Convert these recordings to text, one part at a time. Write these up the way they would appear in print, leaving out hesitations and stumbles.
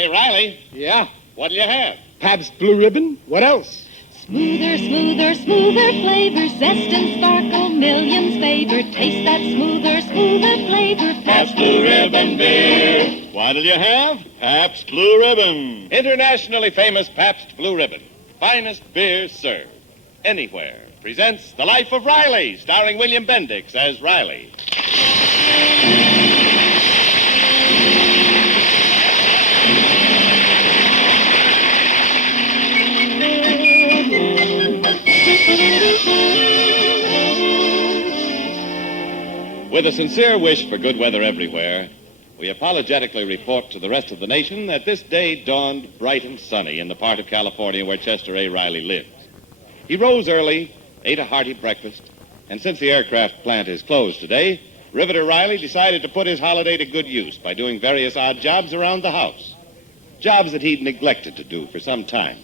Hey, Riley. Yeah? What'll you have? Pabst Blue Ribbon? What else? Smoother, smoother, smoother flavor, zest and sparkle, millions favor. Taste that smoother, smoother flavor. Pabst Blue Ribbon beer. What'll you have? Pabst Blue Ribbon. Internationally famous Pabst Blue Ribbon. Finest beer served anywhere. Presents The Life of Riley, starring William Bendix as Riley. With a sincere wish for good weather everywhere, we apologetically report to the rest of the nation that this day dawned bright and sunny in the part of California where Chester A. Riley lives. He rose early, ate a hearty breakfast, and since the aircraft plant is closed today, Riveter Riley decided to put his holiday to good use by doing various odd jobs around the house. Jobs that he'd neglected to do for some time.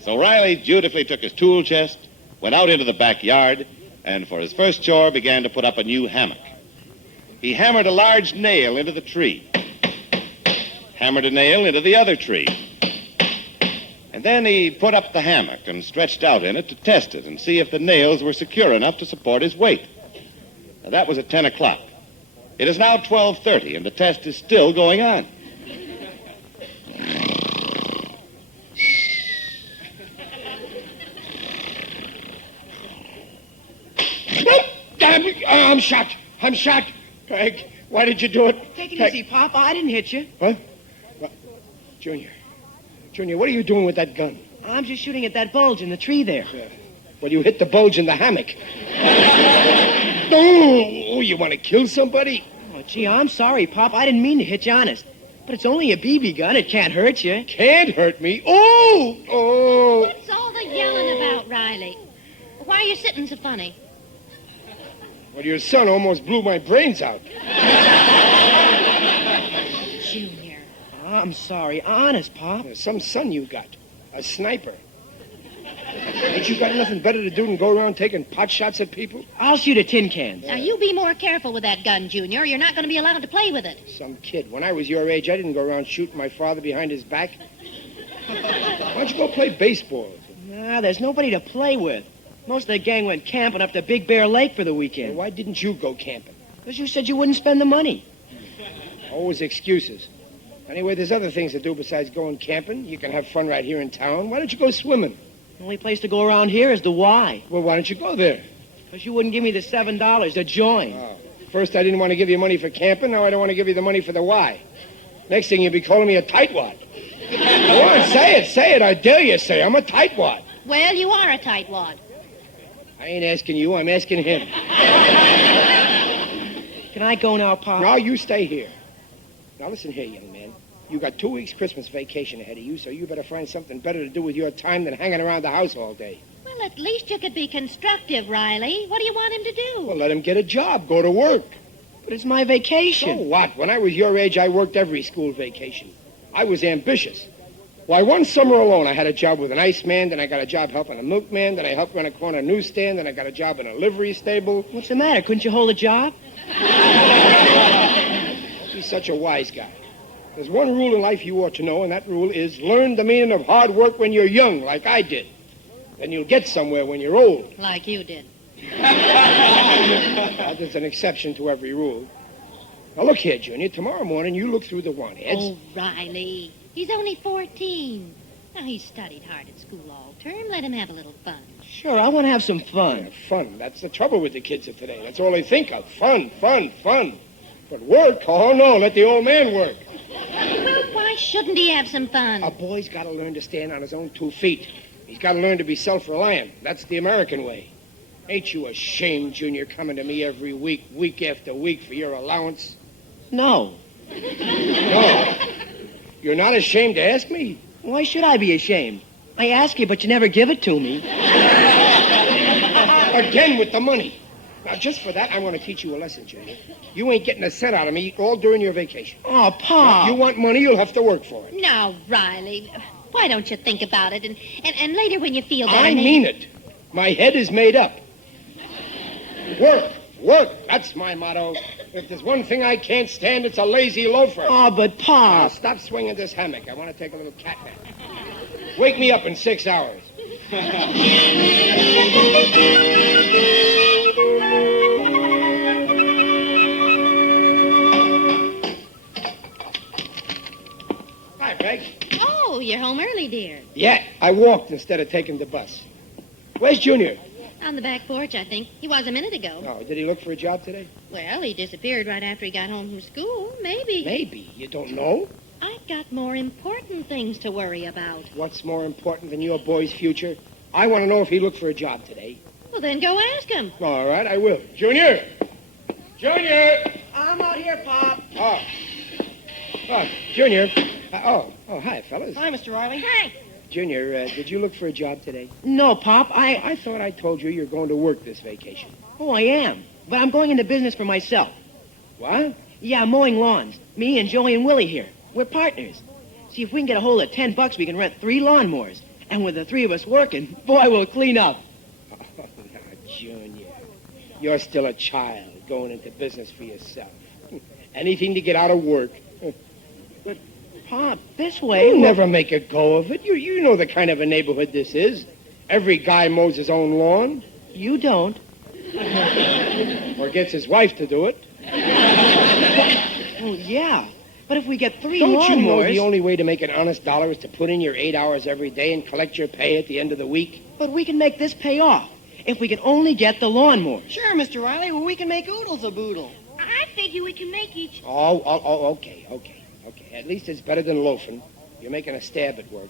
So Riley dutifully took his tool chest, went out into the backyard, and for his first chore began to put up a new hammock. He hammered a large nail into the tree, hammered a nail into the other tree, and then he put up the hammock and stretched out in it to test it and see if the nails were secure enough to support his weight. Now, that was at 10 o'clock. It is now 12:30, and the test is still going on. I'm shot. I'm shot. Peg, why did you do it? Take it Peg. easy, Pop. I didn't hit you. What? Well, Junior, what are you doing with that gun? I'm just shooting at that bulge in the tree there. Well, you hit the bulge in the hammock. Oh, you want to kill somebody? Oh, gee, I'm sorry, Pop. I didn't mean to hit you, honest. But it's only a BB gun. It can't hurt you. Can't hurt me. Oh. What's all the yelling about, Riley? Why are you sitting so funny? Well, your son almost blew my brains out. Junior. I'm sorry. Honest, Pop. There's some son you got. A sniper. Ain't you got nothing better to do than go around taking pot shots at people? I'll shoot at tin cans. Now, you be more careful with that gun, Junior. You're not going to be allowed to play with it. Some kid. When I was your age, I didn't go around shooting my father behind his back. Why don't you go play baseball? Nah, there's nobody to play with. Most of the gang went camping up to Big Bear Lake for the weekend. Well, why didn't you go camping? Because you said you wouldn't spend the money. Always excuses. Anyway, there's other things to do besides going camping. You can have fun right here in town. Why don't you go swimming? The only place to go around here is the Y. Well, why don't you go there? Because you wouldn't give me the $7 to join. Oh. First, I didn't want to give you money for camping. Now I don't want to give you the money for the Y. Next thing, you'll be calling me a tightwad. Go on, say it. I dare you say I'm a tightwad. Well, you are a tightwad. I ain't asking you. I'm asking him. Can I go now, Pop? No, you stay here. Now, listen here, young man. You got 2 weeks Christmas vacation ahead of you, so you better find something better to do with your time than hanging around the house all day. Well, at least you could be constructive, Riley. What do you want him to do? Well, let him get a job. Go to work. But it's my vacation. So what? When I was your age, I worked every school vacation. I was ambitious. Why, one summer alone, I had a job with an iceman, then I got a job helping a milkman, then I helped run a corner newsstand, then I got a job in a livery stable. What's the matter? Couldn't you hold a job? He's such a wise guy. There's one rule in life you ought to know, and that rule is learn the meaning of hard work when you're young, like I did. Then you'll get somewhere when you're old. Like you did. Well, there's an exception to every rule. Now, look here, Junior. Tomorrow morning, you look through the want ads. Oh, Riley. He's only 14. Now, he's studied hard at school all term. Let him have a little fun. Sure, I want to have some fun. Yeah, fun. That's the trouble with the kids of today. That's all they think of. Fun. But work? Oh, no. Let the old man work. Well, why shouldn't he have some fun? A boy's got to learn to stand on his own 2 feet. He's got to learn to be self-reliant. That's the American way. Ain't you ashamed, Junior, coming to me every week, week after week, for your allowance? No. No. You're not ashamed to ask me? Why should I be ashamed? I ask you, but you never give it to me. Again with the money. Now, just for that, I want to teach you a lesson, Junior. You ain't getting a cent out of me all during your vacation. Oh, Pa. If you want money, you'll have to work for it. Now, Riley, why don't you think about it? And later when you feel better... I mean it. My head is made up. Work. That's my motto. If there's one thing I can't stand, it's a lazy loafer. Oh, but Now, Pop. stop swinging this hammock. I want to take a little cat nap. Wake me up in 6 hours. Hi, Peg. Oh, you're home early, dear. Yeah, I walked instead of taking the bus. Where's Junior? On the back porch, I think. He was a minute ago. Oh, did he look for a job today? Well, he disappeared right after he got home from school. Maybe. Maybe. You don't know? I've got more important things to worry about. What's more important than your boy's future? I want to know if he looked for a job today. Well, then go ask him. All right, I will. Junior! Junior! I'm out here, Pop. Oh. Oh, Junior. Hi, fellas. Hi, Mr. Riley. Hi. Junior, did you look for a job today? No, Pop. I thought I told you you're going to work this vacation. Oh, I am. But I'm going into business for myself. What? Yeah, mowing lawns. Me and Joey and Willie here. We're partners. See, if we can get a hold of $10, we can rent 3 lawnmowers. And with the 3 of us working, boy, we'll clean up. Oh, now, Junior. You're still a child going into business for yourself. Anything to get out of work. Pop, this way. You'll never make a go of it. You know the kind of a neighborhood this is. Every guy mows his own lawn. You don't. Or gets his wife to do it. Oh, yeah. But if we get 3 Don't lawnmowers... you know the only way to make an honest dollar is to put in your 8 hours every day and collect your pay at the end of the week? But we can make this pay off if we can only get the lawnmowers. Sure, Mr. Riley. Well, we can make oodles a boodle. I figure we can make each... Okay. At least it's better than loafing. You're making a stab at work.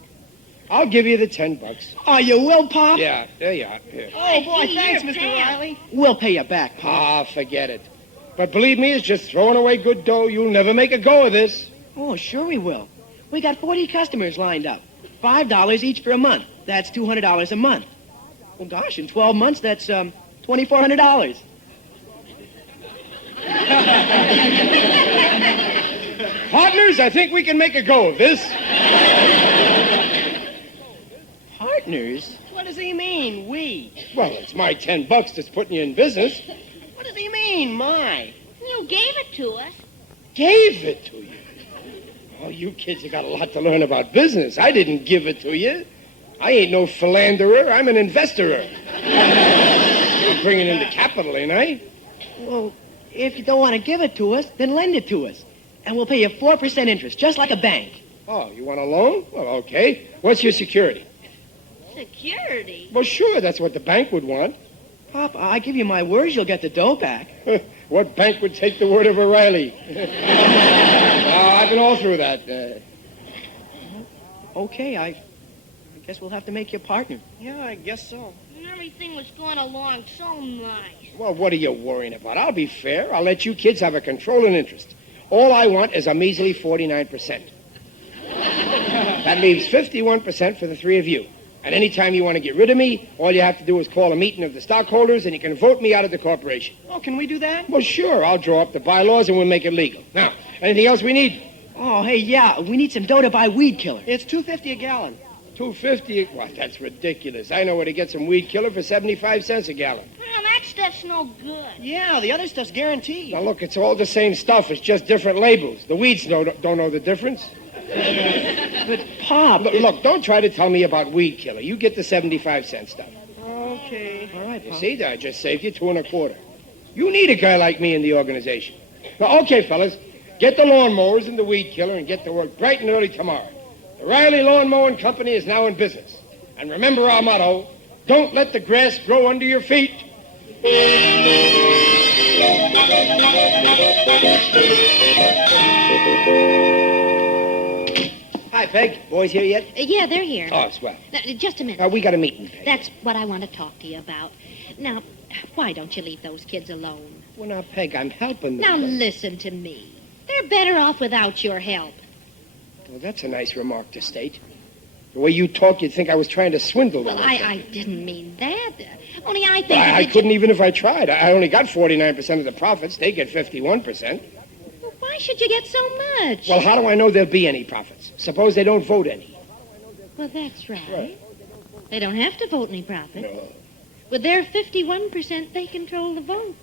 I'll give you the $10. Oh, you will, Pop? Yeah, there you are. Here. Oh, boy, thanks, Here, Mr. Pam. Riley. We'll pay you back, Pop. Ah, forget it. But believe me, it's just throwing away good dough. You'll never make a go of this. Oh, sure we will. We got 40 customers lined up. $5 each for a month. That's $200 a month. Well, gosh, in 12 months, that's $2,400. Partners, I think we can make a go of this. Partners? What does he mean, we? Well, it's my $10 that's putting you in business. What does he mean, my? You gave it to us. Gave it to you. Oh, you kids have got a lot to learn about business. I didn't give it to you. I ain't no philanderer. I'm an investorer. I'm bringing in the capital, ain't I? Well, if you don't want to give it to us, then lend it to us. And we'll pay you 4% interest, just like a bank. Oh, you want a loan? Well, okay. What's your security? Security? Well, sure, that's what the bank would want. Pop, I give you my word you'll get the dough back. What bank would take the word of a Riley? I've been all through that. Okay, I guess we'll have to make you a partner. Yeah, I guess so. Everything was going along so nice. Well, what are you worrying about? I'll be fair. I'll let you kids have a controlling interest. All I want is a measly 49%. That leaves 51% for the 3 of you. And any time you want to get rid of me, all you have to do is call a meeting of the stockholders and you can vote me out of the corporation. Oh, can we do that? Well, sure. I'll draw up the bylaws and we'll make it legal. Now, anything else we need? Oh, hey, yeah, we need some dough to buy weed killer. It's $2.50 a gallon. $2.50? What? That's ridiculous. I know where to get some weed killer for 75 cents a gallon. Well, that stuff's no good. Yeah, the other stuff's guaranteed. Now, look, it's all the same stuff. It's just different labels. The weeds don't know the difference. But, Pop... Look, don't try to tell me about weed killer. You get the 75-cent stuff. Okay. All right, You Pop. see, I just saved you 2 1/4. You need a guy like me in the organization. Now, okay, fellas, get the lawnmowers and the weed killer and get to work bright and early tomorrow. The Riley Lawn Mowing Company is now in business. And remember our motto, don't let the grass grow under your feet. Hi, Peg. Boys here yet? Yeah, they're here. Oh, swell. Just a minute. We got a meeting, Peg. That's what I want to talk to you about. Now, why don't you leave those kids alone? Well, now, Peg, I'm helping them. Now, listen to me. They're better off without your help. Well, that's a nice remark to state. The way you talk, you'd think I was trying to swindle them. Well, I didn't mean that. Only I think... I that couldn't even if I tried. I only got 49% of the profits. They get 51%. Well, why should you get so much? Well, how do I know there'll be any profits? Suppose they don't vote any. Well, that's right. They don't have to vote any profit. No. With their 51%, they control the vote.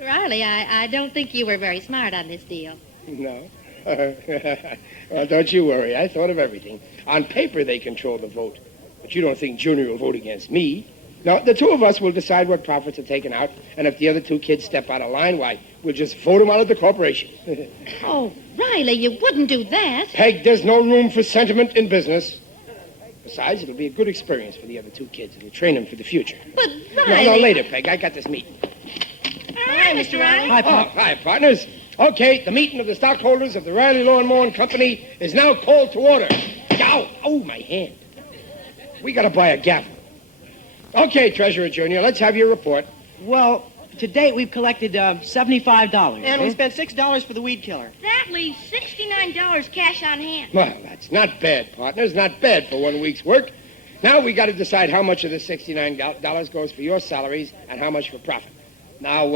Riley, I don't think you were very smart on this deal. No. Well, don't you worry. I thought of everything. On paper, they control the vote. But you don't think Junior will vote against me. No, the two of us will decide what profits are taken out, and if the other two kids step out of line, why, we'll just vote them out of the corporation. Oh, Riley, you wouldn't do that. Peg, there's no room for sentiment in business. Besides, it'll be a good experience for the other two kids. It'll train them for the future. But, Riley... No, later, Peg. I got this meeting. Hi, Mr. Riley. Hi, hi, partners. Okay, the meeting of the stockholders of the Riley Lawnmower Company is now called to order. Ow! Oh, my hand. We gotta buy a gavel. Okay, Treasurer Junior, let's have your report. Well, to date, we've collected $75. And we spent $6 for the weed killer. That leaves $69 cash on hand. Well, that's not bad, partners. Not bad for 1 week's work. Now we got to decide how much of the $69 goes for your salaries and how much for profit. Now,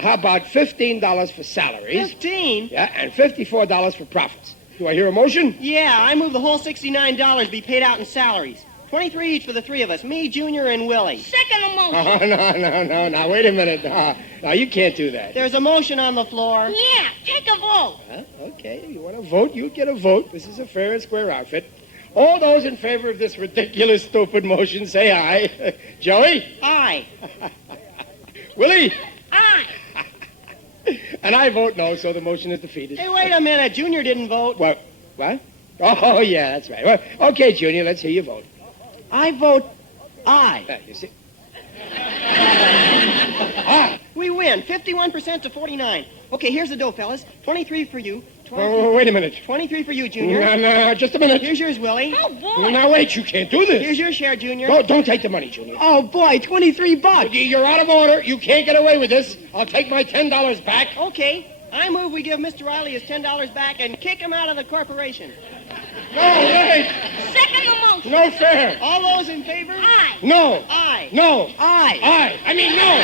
how about $15 for salaries? 15? Yeah, and $54 for profits. Do I hear a motion? Yeah, I move the whole $69 be paid out in salaries. 23 each for the three of us, me, Junior, and Willie. Second motion. Oh, no. Now, wait a minute. No, you can't do that. There's a motion on the floor. Yeah, take a vote. Huh? Okay, you want to vote, you get a vote. This is a fair and square outfit. All those in favor of this ridiculous, stupid motion, say aye. Joey? Aye. Willie? Aye. And I vote no, so the motion is defeated. Hey, wait a minute. Junior didn't vote. What? Oh, yeah, that's right. Well, okay, Junior, let's hear you vote. I vote aye. You see? We win. 51% to 49. Okay, here's the dough, fellas. 23 for you. Wait a minute. 23 for you, Junior. No, just a minute. Here's yours, Willie. Oh, boy. Now, wait, you can't do this. Here's your share, Junior. No, don't take the money, Junior. Oh, boy, $23. You're out of order. You can't get away with this. I'll take my $10 back. Okay. I move we give Mr. Riley his $10 back and kick him out of the corporation. No, wait. Second motion. No fair. All those in favor? Aye. No. Aye. No. Aye. I mean, no.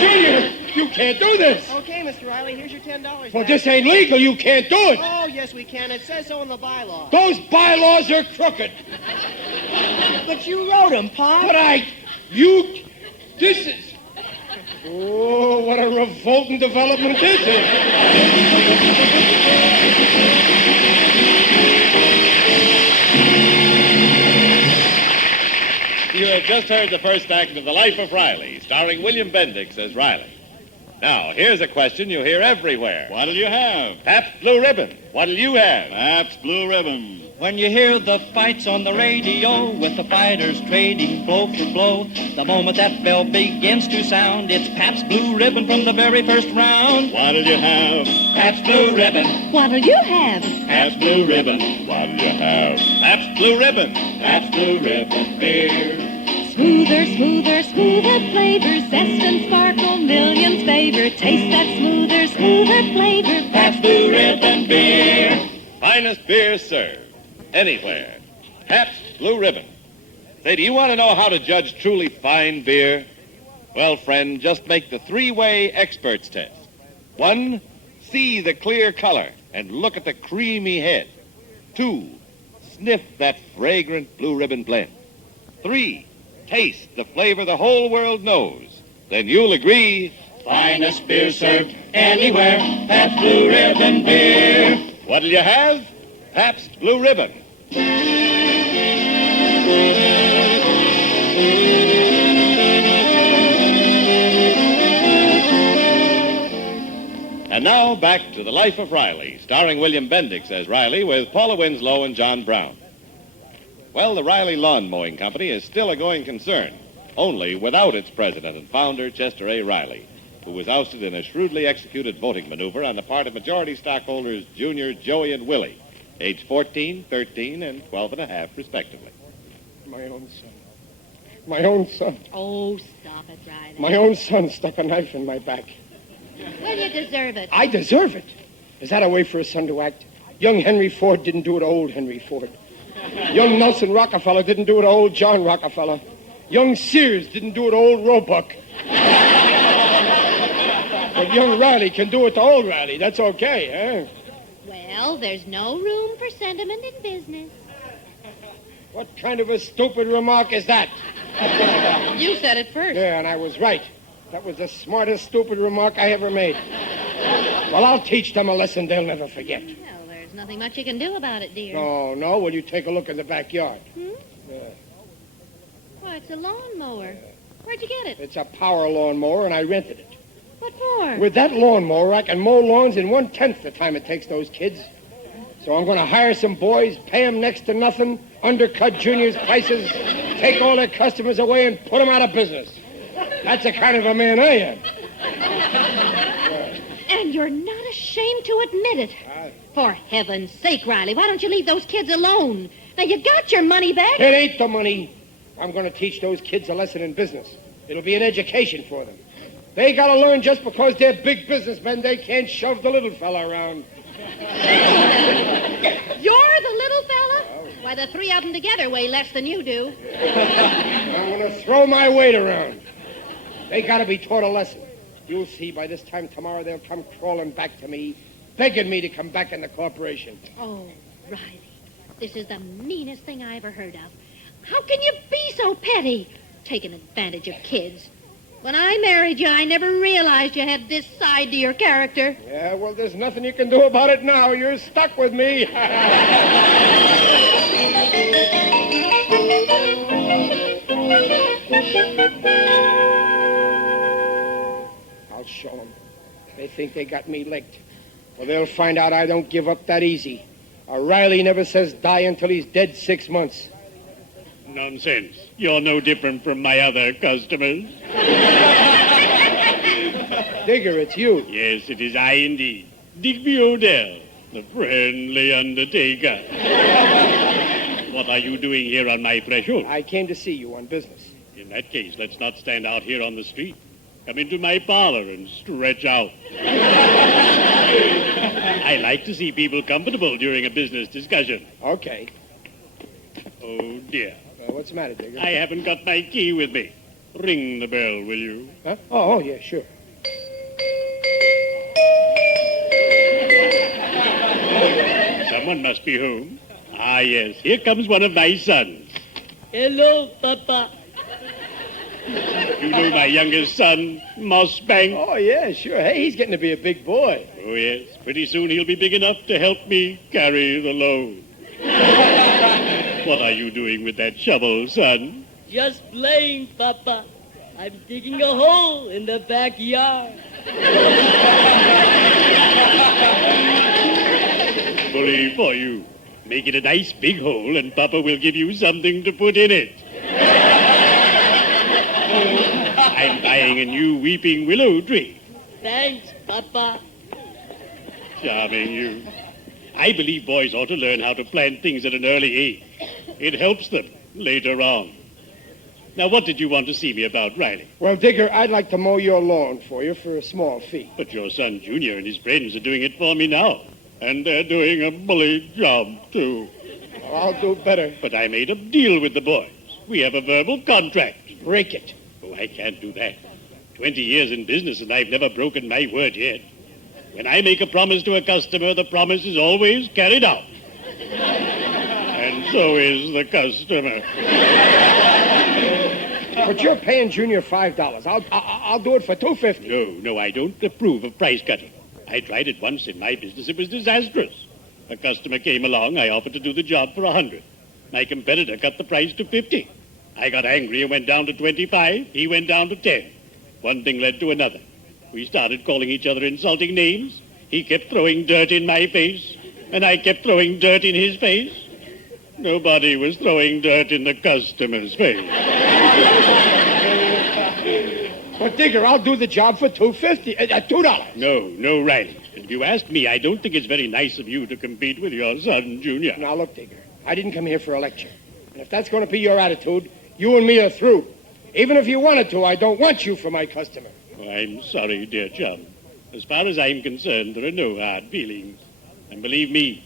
Junior, you can't do this. Okay, Mr. Riley, here's your $10 Well, back. this ain't legal. You can't do it. Oh, yes, we can. It says so in the bylaw. Those bylaws are crooked. But you wrote them, Pop. But this is... Oh, what a revolting development this is. You have just heard the first act of The Life of Riley, starring William Bendix as Riley. Now, here's a question you hear everywhere. What'll you have? Pabst Blue Ribbon. What'll you have? Pabst Blue Ribbon. When you hear the fights on the radio with the fighters trading blow for blow, the moment that bell begins to sound, it's Pabst Blue Ribbon from the very first round. What'll you have? Pabst Blue Ribbon. What'll you have? Pabst Blue Ribbon. What'll you have? Pabst Blue Ribbon. Pabst Blue Ribbon beer. Smoother, smoother, smoother flavor, zest and sparkle, millions favor. Taste that smoother, smoother flavor. Pabst Blue Ribbon beer. Finest beer served. Anywhere. Pabst Blue Ribbon. Say, do you want to know how to judge truly fine beer? Well, friend, just make the three-way experts test. 1, see the clear color and look at the creamy head. 2, sniff that fragrant Blue Ribbon blend. 3, taste the flavor the whole world knows. Then you'll agree, Finest beer served anywhere. Pabst Blue Ribbon beer. what'll you have? Pabst Blue Ribbon. And now back to The Life of Riley, starring William Bendix as Riley with Paula Winslow and John Brown. Well, the Riley Lawn Mowing Company is still a going concern, only without its president and founder, Chester A. Riley, who was ousted in a shrewdly executed voting maneuver on the part of majority stockholders Junior, Joey, and Willie, aged 14, 13, and 12 and a half, respectively. My own son. My own son. Oh, stop it, Riley. My own son stuck a knife in my back. Well, you deserve it. I deserve it. Is that a way for a son to act? Young Henry Ford didn't do it to old Henry Ford. Young Nelson Rockefeller didn't do it to old John Rockefeller. Young Sears didn't do it to old Roebuck. But young Riley can do it to old Riley. That's okay, huh? Well, there's no room for sentiment in business. What kind of a stupid remark is that? You said it first. Yeah, and I was right. That was the smartest, stupid remark I ever made. Well, I'll teach them a lesson they'll never forget. Well, there's nothing much you can do about it, dear. No. Will you take a look in the backyard? Yeah. Why, it's a lawnmower. Where'd you get it? It's a power lawnmower, and I rented it. What for? With that lawnmower, I can mow lawns in 1/10 the time it takes those kids. So I'm going to hire some boys, pay them next to nothing, undercut Junior's prices, take all their customers away, and put them out of business. That's the kind of a man I am. And you're not ashamed to admit it. For heaven's sake, Riley, why don't you leave those kids alone? Now, you got your money back. It ain't the money. I'm going to teach those kids a lesson in business. It'll be an education for them. They got to learn just because they're big businessmen, they can't shove the little fella around. You're the little fella? Why, the three of them together weigh less than you do. I'm going to throw my weight around. They got to be taught a lesson. You'll see by this time tomorrow they'll come crawling back to me, begging me to come back in the corporation. Oh, Riley, this is the meanest thing I ever heard of. How can you be so petty? Taking advantage of kids. When I married you, I never realized you had this side to your character. Yeah, well, there's nothing you can do about it now. You're stuck with me. I'll show them. They think they got me licked. Well, they'll find out I don't give up that easy. Riley never says die until he's dead 6 months. Nonsense. You're no different from my other customers. Digger, it's you. Yes, it is I indeed. Digby Odell, the friendly undertaker. What are you doing here on my threshold? I came to see you on business. In that case, let's not stand out here on the street. Come into my parlor and stretch out. I like to see people comfortable during a business discussion. Okay. Oh, dear. What's the matter, Digger? I haven't got my key with me. Ring the bell, will you? Huh? Oh, yeah, sure. Someone must be home. Ah, yes. Here comes one of my sons. Hello, Papa. You know my youngest son, Mossbank? Oh, yeah, sure. Hey, he's getting to be a big boy. Oh, yes. Pretty soon he'll be big enough to help me carry the load. What are you doing with that shovel, son? Just playing, Papa. I'm digging a hole in the backyard. Bully for you. Make it a nice big hole and Papa will give you something to put in it. I'm buying a new weeping willow tree. Thanks, Papa. Charming you. I believe boys ought to learn how to plant things at an early age. It helps them later on. Now, what did you want to see me about, Riley? Well, Digger, I'd like to mow your lawn for you for a small fee. But your son, Junior, and his friends are doing it for me now. And they're doing a bully job, too. Well, I'll do better. But I made a deal with the boys. We have a verbal contract. Break it. Oh, I can't do that. 20 years in business, and I've never broken my word yet. When I make a promise to a customer, the promise is always carried out. And so is the customer. But you're paying Junior $5. I'll do it for $2.50. No, I don't approve of price cutting. I tried it once in my business. It was disastrous. A customer came along. I offered to do the job for $100. My competitor cut the price to $50. I got angry and went down to $25. He went down to $10. One thing led to another. We started calling each other insulting names. He kept throwing dirt in my face, and I kept throwing dirt in his face. Nobody was throwing dirt in the customer's face. But, Digger, I'll do the job for $2.50. $2. No, Riley. If you ask me, I don't think it's very nice of you to compete with your son, Junior. Now, look, Digger, I didn't come here for a lecture. And if that's going to be your attitude, you and me are through. Even if you wanted to, I don't want you for my customer. Oh, I'm sorry, dear chum. As far as I'm concerned, there are no hard feelings. And believe me,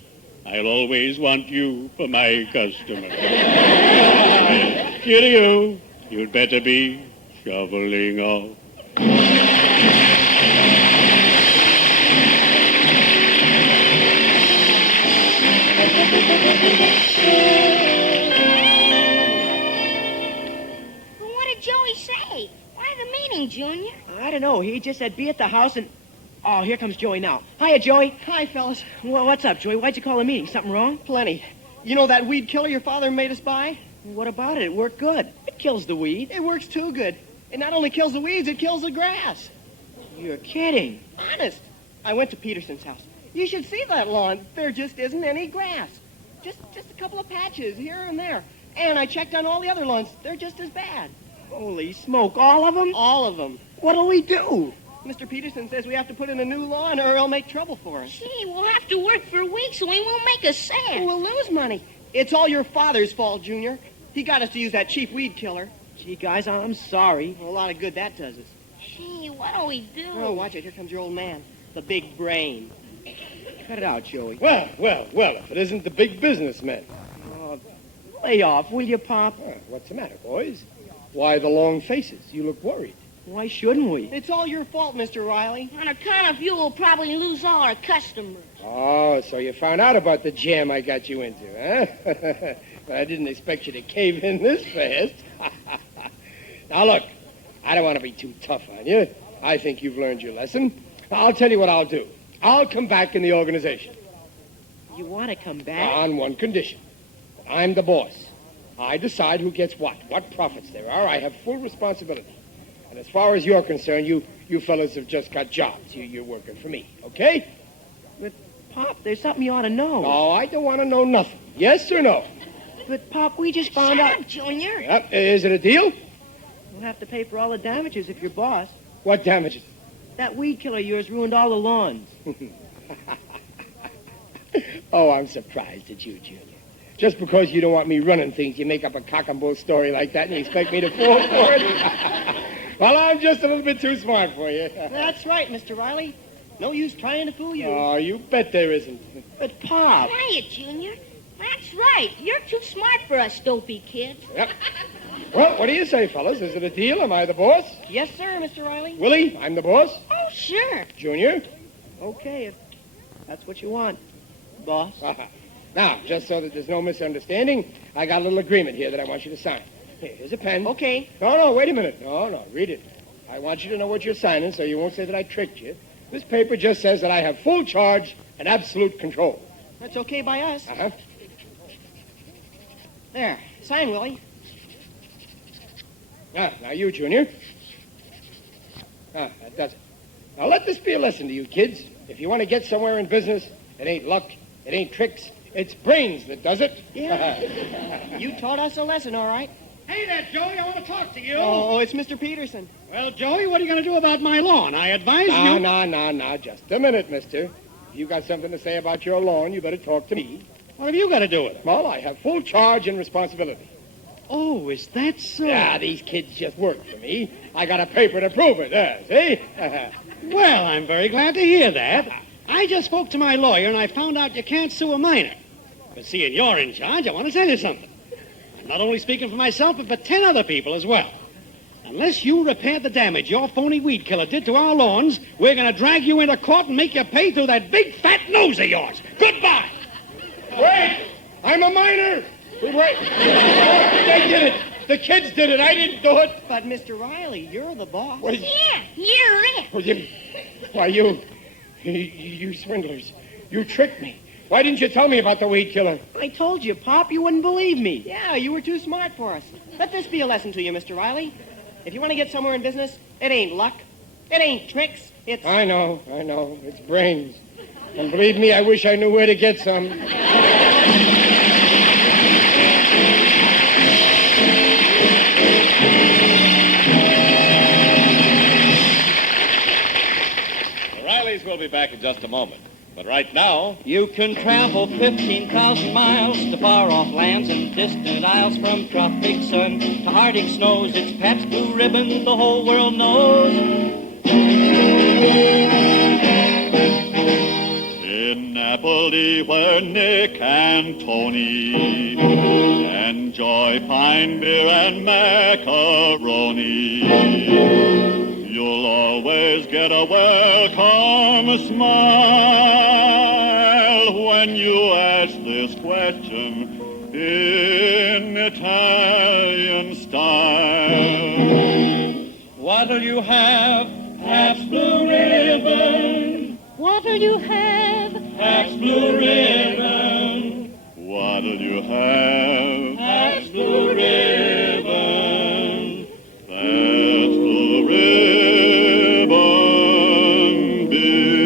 I'll always want you for my customer. Well, cheerio. You'd better be shoveling off. But what did Joey say? Why the meeting, Junior? No, he just said be at the house and... Oh, here comes Joey now. Hiya, Joey. Hi, fellas. Well, what's up, Joey? Why'd you call a meeting? Something wrong? Plenty. You know that weed killer your father made us buy? What about it? It worked good. It kills the weed. It works too good. It not only kills the weeds, it kills the grass. You're kidding. Honest. I went to Peterson's house. You should see that lawn. There just isn't any grass. Just a couple of patches here and there. And I checked on all the other lawns. They're just as bad. Holy smoke, all of them? All of them. What'll we do? Mr. Peterson says we have to put in a new lawn or he'll make trouble for us. Gee, we'll have to work for weeks so we won't make a cent. We'll lose money. It's all your father's fault, Junior. He got us to use that cheap weed killer. Gee, guys, I'm sorry. Well, a lot of good that does us. Gee, what'll we do? Oh, watch it. Here comes your old man. The big brain. Cut it out, Joey. Well, if it isn't the big businessman. Lay off, will you, Pop? What's the matter, boys? Why the long faces? You look worried. Why shouldn't we? It's all your fault, Mr. Riley. On account of you, we'll probably lose all our customers. Oh, so you found out about the jam I got you into, huh? I didn't expect you to cave in this fast. Now, look, I don't want to be too tough on you. I think you've learned your lesson. I'll tell you what I'll do. I'll come back in the organization. You want to come back? On one condition. I'm the boss. I decide who gets what profits there are. I have full responsibility. And as far as you're concerned, you fellas have just got jobs. You're working for me, okay? But, Pop, there's something you ought to know. Oh, I don't want to know nothing. Yes or no? But, Pop, we just found Shut out... up, Junior. Yep. Is it a deal? We'll have to pay for all the damages if you're boss. What damages? That weed killer of yours ruined all the lawns. Oh, I'm surprised at you, Junior. Just because you don't want me running things, you make up a cock and bull story like that and you expect me to fall for it? Well, I'm just a little bit too smart for you. That's right, Mr. Riley. No use trying to fool you. Oh, you bet there isn't. But, Pop... Quiet, Junior. That's right. You're too smart for us dopey kids. Yep. Well, what do you say, fellas? Is it a deal? Am I the boss? Yes, sir, Mr. Riley. Willie, I'm the boss. Oh, sure. Junior? Okay, if that's what you want, boss. Now, just so that there's no misunderstanding, I got a little agreement here that I want you to sign. Here's a pen. Okay. No, wait a minute. No, read it. I want you to know what you're signing so you won't say that I tricked you. This paper just says that I have full charge and absolute control. That's okay by us. Uh-huh. There. Sign, Willie. Now you, Junior. That does it. Now let this be a lesson to you kids. If you want to get somewhere in business, it ain't luck, it ain't tricks, it's brains that does it. Yeah. You taught us a lesson, all right. Hey there, Joey, I want to talk to you. Oh, it's Mr. Peterson. Well, Joey, what are you going to do about my lawn? I advise you... No, just a minute, mister. If you got something to say about your lawn, you better talk to me. What have you got to do with it? Well, I have full charge and responsibility. Oh, is that so? Yeah, these kids just work for me. I got a paper to prove it, see? Well, I'm very glad to hear that. I just spoke to my lawyer, and I found out you can't sue a minor. But seeing you're in charge, I want to tell you something. I'm not only speaking for myself, but for 10 other people as well. Unless you repair the damage your phony weed killer did to our lawns, we're going to drag you into court and make you pay through that big fat nose of yours. Goodbye! Wait! I'm a minor! Wait! They did it! The kids did it! I didn't do it! But, Mr. Riley, you're the boss. What? Yeah, you're it. Why, you swindlers. You tricked me. Why didn't you tell me about the weed killer? I told you, Pop, you wouldn't believe me. Yeah, you were too smart for us. Let this be a lesson to you, Mr. Riley. If you want to get somewhere in business, it ain't luck. It ain't tricks. It's... I know. It's brains. And believe me, I wish I knew where to get some. The Rileys will be back in just a moment. But right now... You can travel 15,000 miles to far-off lands and distant isles, from tropic sun to Arctic snows. It's Pabst Blue Ribbon the whole world knows. In Napoli, where Nick and Tony enjoy fine beer and macaroni, you'll always get a welcome smile when you ask this question in Italian style. What'll you have? Pabst you have? Pabst Blue Ribbon. That's Blue Ribbon beer.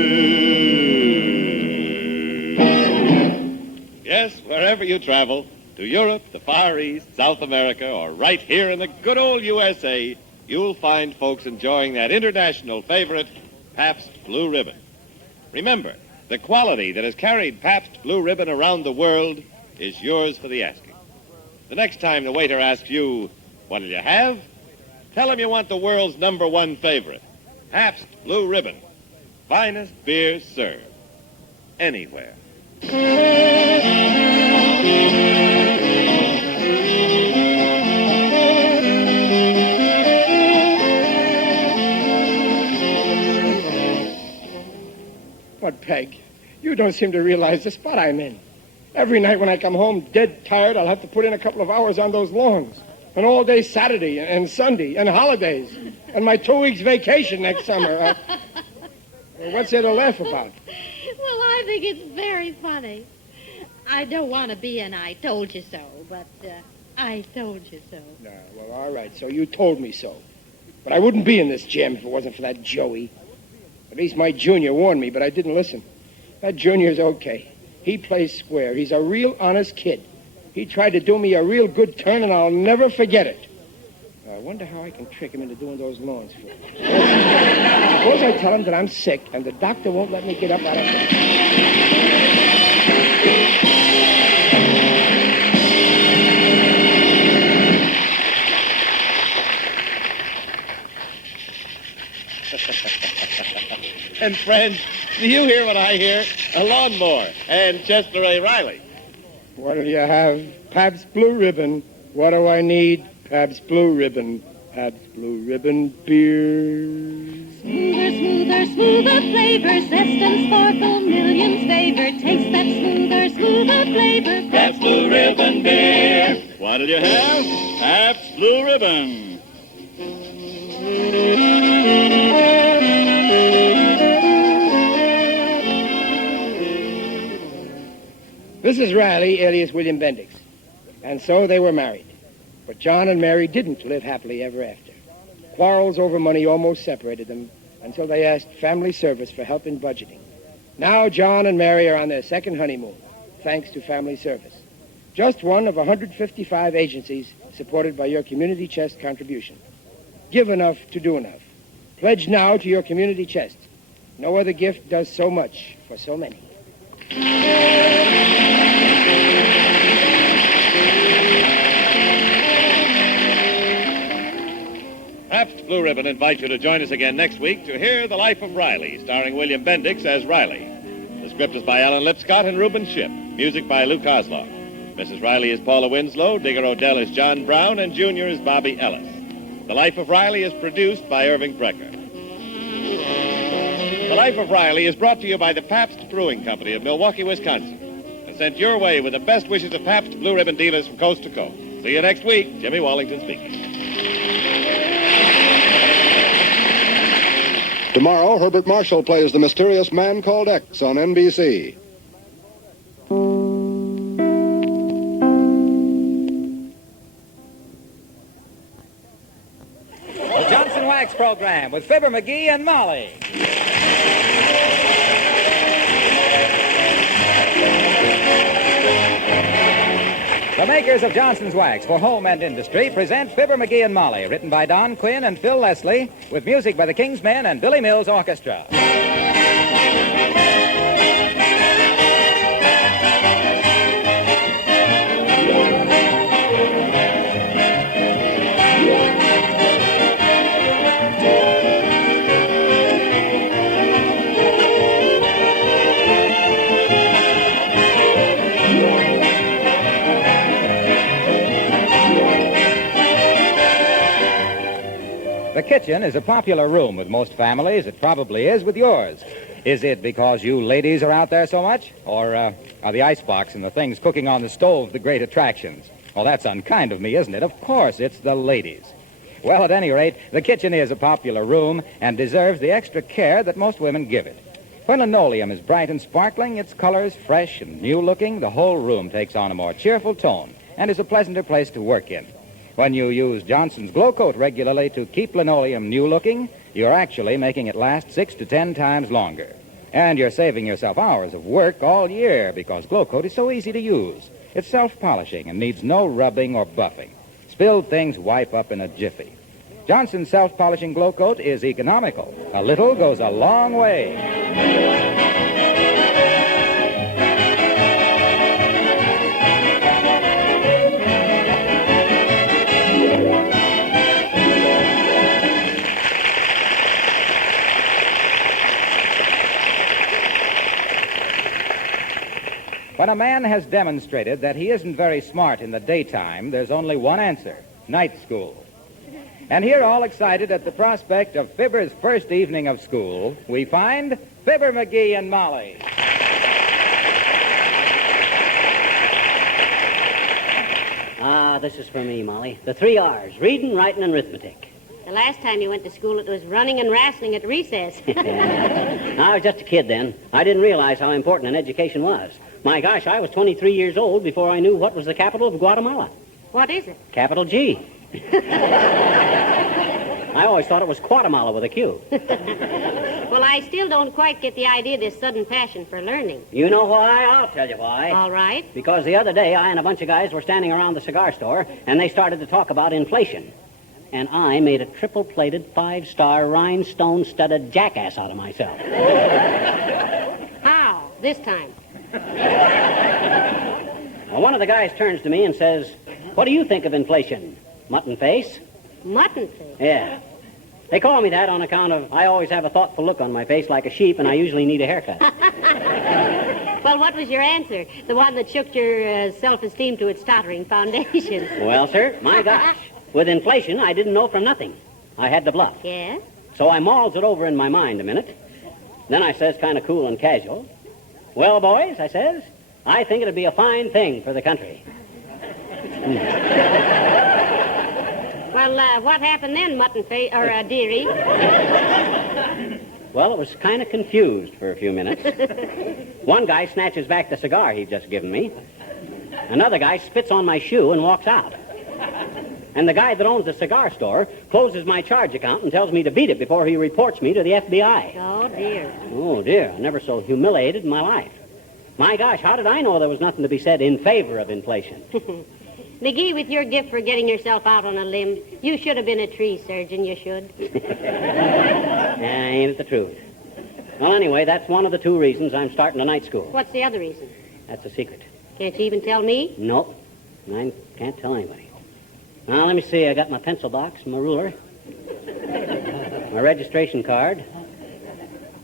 Yes, wherever you travel, to Europe, the Far East, South America, or right here in the good old USA, you'll find folks enjoying that international favorite, Pabst Blue Ribbon. Remember, the quality that has carried Pabst Blue Ribbon around the world is yours for the asking. The next time the waiter asks you, what'll you have? Tell him you want the world's #1 favorite, Pabst Blue Ribbon. Finest beer served. Anywhere. But, Peg, you don't seem to realize the spot I'm in. Every night when I come home dead tired, I'll have to put in a couple of hours on those lawns. And all day Saturday and Sunday and holidays. And my 2 weeks vacation next summer. Well, what's there to laugh about? Well, I think it's very funny. I don't want to be an I told you so, but I told you so. No, well, all right, so you told me so. But I wouldn't be in this jam if it wasn't for that Joey. At least my junior warned me, but I didn't listen. That junior's okay. He plays square. He's a real honest kid. He tried to do me a real good turn, and I'll never forget it. I wonder how I can trick him into doing those lawns for me. Suppose I tell him that I'm sick, and the doctor won't let me get up out of bed. And friends, do you hear what I hear? A lawnmower and Chester A. Riley. What'll you have? Pabst Blue Ribbon. What do I need? Pabst Blue Ribbon. Pabst Blue Ribbon beer. Smoother, smoother, smoother flavor, zest and sparkle, millions favor. Taste that smoother, smoother flavor. Pabst Blue Ribbon beer. What'll you have? Pabst Blue Ribbon. Mrs. Riley, alias William Bendix. And so they were married. But John and Mary didn't live happily ever after. Quarrels over money almost separated them until they asked Family Service for help in budgeting. Now John and Mary are on their second honeymoon, thanks to Family Service. Just one of 155 agencies supported by your community chest contribution. Give enough to do enough. Pledge now to your community chest. No other gift does so much for so many. Pabst Blue Ribbon invites you to join us again next week to hear The Life of Riley, starring William Bendix as Riley. The script is by Alan Lipscott and Reuben Shipp. Music by Lou Kozloff. Mrs. Riley is Paula Winslow, Digger Odell is John Brown, and Junior is Bobby Ellis. The Life of Riley is produced by Irving Brecker. The Life of Riley is brought to you by the Pabst Brewing Company of Milwaukee, Wisconsin, and sent your way with the best wishes of Pabst Blue Ribbon dealers from coast to coast. See you next week. Jimmy Wallington speaking. Tomorrow, Herbert Marshall plays The Mysterious Man Called X on NBC. The Johnson Wax Program with Fibber, McGee, and Molly. The makers of Johnson's Wax for home and industry present Fibber, McGee, and Molly, written by Don Quinn and Phil Leslie, with music by the King's Men and Billy Mills Orchestra. The kitchen is a popular room with most families. It probably is with yours. Is it because you ladies are out there so much? Or are the icebox and the things cooking on the stove the great attractions? Well, that's unkind of me, isn't it? Of course, it's the ladies. Well, at any rate, the kitchen is a popular room and deserves the extra care that most women give it. When linoleum is bright and sparkling, its colors fresh and new-looking, the whole room takes on a more cheerful tone and is a pleasanter place to work in. When you use Johnson's Glow Coat regularly to keep linoleum new-looking, you're actually making it last 6 to 10 times longer. And you're saving yourself hours of work all year because Glow Coat is so easy to use. It's self-polishing and needs no rubbing or buffing. Spilled things wipe up in a jiffy. Johnson's self-polishing Glow Coat is economical. A little goes a long way. When a man has demonstrated that he isn't very smart in the daytime, there's only one answer: night school. And here, all excited at the prospect of Fibber's first evening of school, we find Fibber, McGee, and Molly. This is for me, Molly. The 3 R's: reading, writing, and arithmetic. The last time you went to school, it was running and wrestling at recess. I was just a kid then. I didn't realize how important an education was. My gosh, I was 23 years old before I knew what was the capital of Guatemala. What is it? Capital G. I always thought it was Guatemala with a Q. Well, I still don't quite get the idea of this sudden passion for learning. You know why? I'll tell you why. All right. Because the other day, I and a bunch of guys were standing around the cigar store, and they started to talk about inflation. And I made a triple-plated, 5-star, rhinestone-studded jackass out of myself. How? This time? Well, one of the guys turns to me and says, "What do you think of inflation, mutton face?" Mutton face? Yeah. They call me that on account of I always have a thoughtful look on my face like a sheep, and I usually need a haircut. Well, what was your answer? The one that shook your self-esteem to its tottering foundation. Well, sir, my gosh. With inflation, I didn't know from nothing. I had to bluff. Yeah? So I mulls it over in my mind a minute. Then I says, kind of cool and casual, "Well, boys," I says, "I think it'd be a fine thing for the country." Well, what happened then, mutton face, or dearie? Well, it was kind of confused for a few minutes. One guy snatches back the cigar he'd just given me. Another guy spits on my shoe and walks out. And the guy that owns the cigar store closes my charge account and tells me to beat it before he reports me to the FBI. Oh, dear. Oh, dear. I never so humiliated in my life. My gosh, how did I know there was nothing to be said in favor of inflation? McGee, with your gift for getting yourself out on a limb, you should have been a tree surgeon, you should. Ain't it the truth? Well, anyway, that's one of the 2 reasons I'm starting a night school. What's the other reason? That's a secret. Can't you even tell me? Nope. I can't tell anybody. Now, let me see. I got my pencil box, my ruler, my registration card,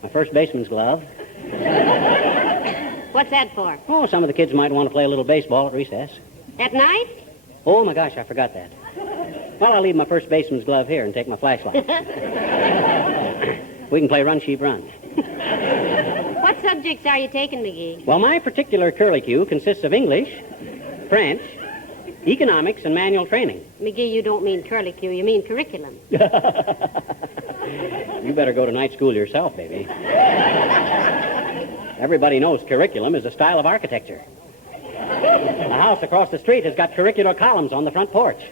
my first baseman's glove. What's that for? Oh, some of the kids might want to play a little baseball at recess. At night? Oh, my gosh, I forgot that. Well, I'll leave my first baseman's glove here and take my flashlight. We can play run, sheep, run. What subjects are you taking, McGee? Well, my particular curlicue consists of English, French, economics, and manual training. McGee, you don't mean curlicue, you mean curriculum. You better go to night school yourself, baby. Everybody knows curriculum is a style of architecture. The house across the street has got curricular columns on the front porch.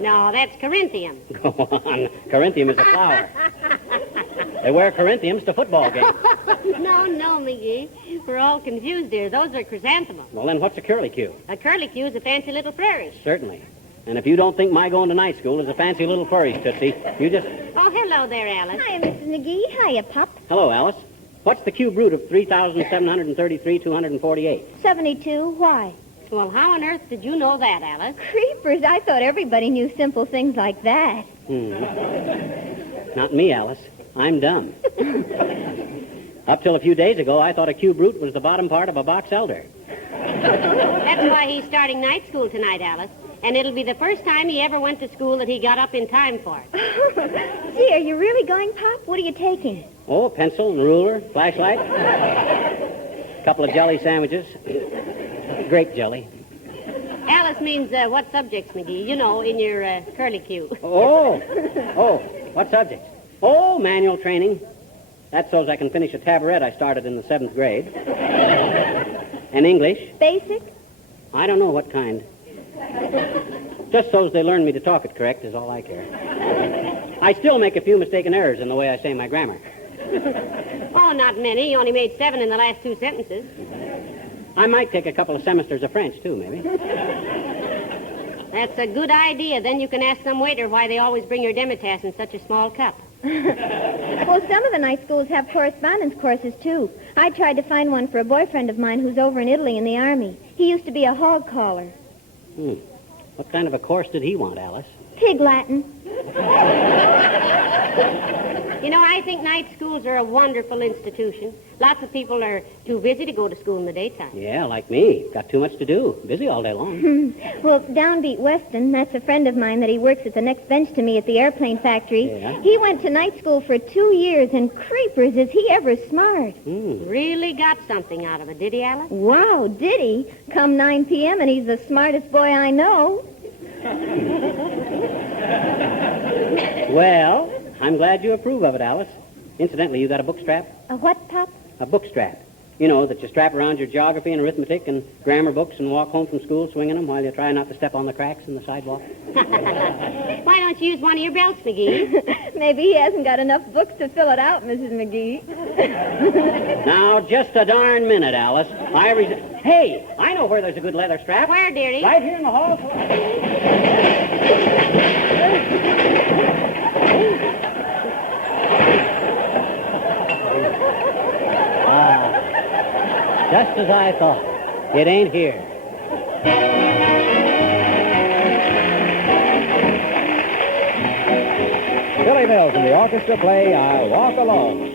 No, that's Corinthium. Go on. Corinthium is a flower. They wear Corinthiums to football games. No, McGee. We're all confused here. Those are chrysanthemums. Well, then what's a curlicue? A curlicue is a fancy little flourish. Certainly. And if you don't think my going to night school is a fancy little flourish, Tootsie, you just... Oh, hello there, Alice. Hiya, Mrs. McGee. Hiya, Pop. Hello, Alice. What's the cube root of 3,733,248? 72. Why? Well, how on earth did you know that, Alice? Creepers. I thought everybody knew simple things like that. Not me, Alice. I'm dumb. Up till a few days ago, I thought a cube root was the bottom part of a box elder. That's why he's starting night school tonight, Alice. And it'll be the first time he ever went to school that he got up in time for. Gee, are you really going, Pop? What are you taking? Oh, pencil and ruler, flashlight, couple of jelly sandwiches, grape jelly. Alice means what subjects, McGee? You know, in your curlicue. Oh, what subject? Oh, manual training, That's so I can finish a tabaret I started in the 7th grade. And English. Basic? I don't know what kind. Just so's they learn me to talk it correct is all I care. I still make a few mistaken errors in the way I say my grammar. Oh, not many. You only made 7 in the last 2 sentences. I might take a couple of semesters of French, too, maybe. That's a good idea. Then you can ask some waiter why they always bring your demitasse in such a small cup. Well, some of the night schools have correspondence courses, too. I tried to find one for a boyfriend of mine who's over in Italy in the Army. He used to be a hog caller. What kind of a course did he want, Alice? Pig Latin. You know, I think night schools are a wonderful institution. Lots of people are too busy to go to school in the daytime. Yeah, like me. Got too much to do. Busy all day long. Well, Downbeat Weston, that's a friend of mine that he works at the next bench to me at the airplane factory. Yeah? He went to night school for 2 years, and creepers, is he ever smart. Really got something out of it, did he, Alice? Wow, did he? Come 9 p.m. and he's the smartest boy I know. Well, I'm glad you approve of it, Alice. Incidentally, you got a book strap? A what, Pop? A book strap. You know, that you strap around your geography and arithmetic and grammar books and walk home from school swinging them while you try not to step on the cracks in the sidewalk. Why don't you use one of your belts, McGee? Maybe he hasn't got enough books to fill it out, Mrs. McGee. Now, just a darn minute, Alice. Hey, I know where there's a good leather strap. Where, dearie? Right here in the hall. Just as I thought. It ain't here. Billy Mills and the orchestra play I'll Walk Alone.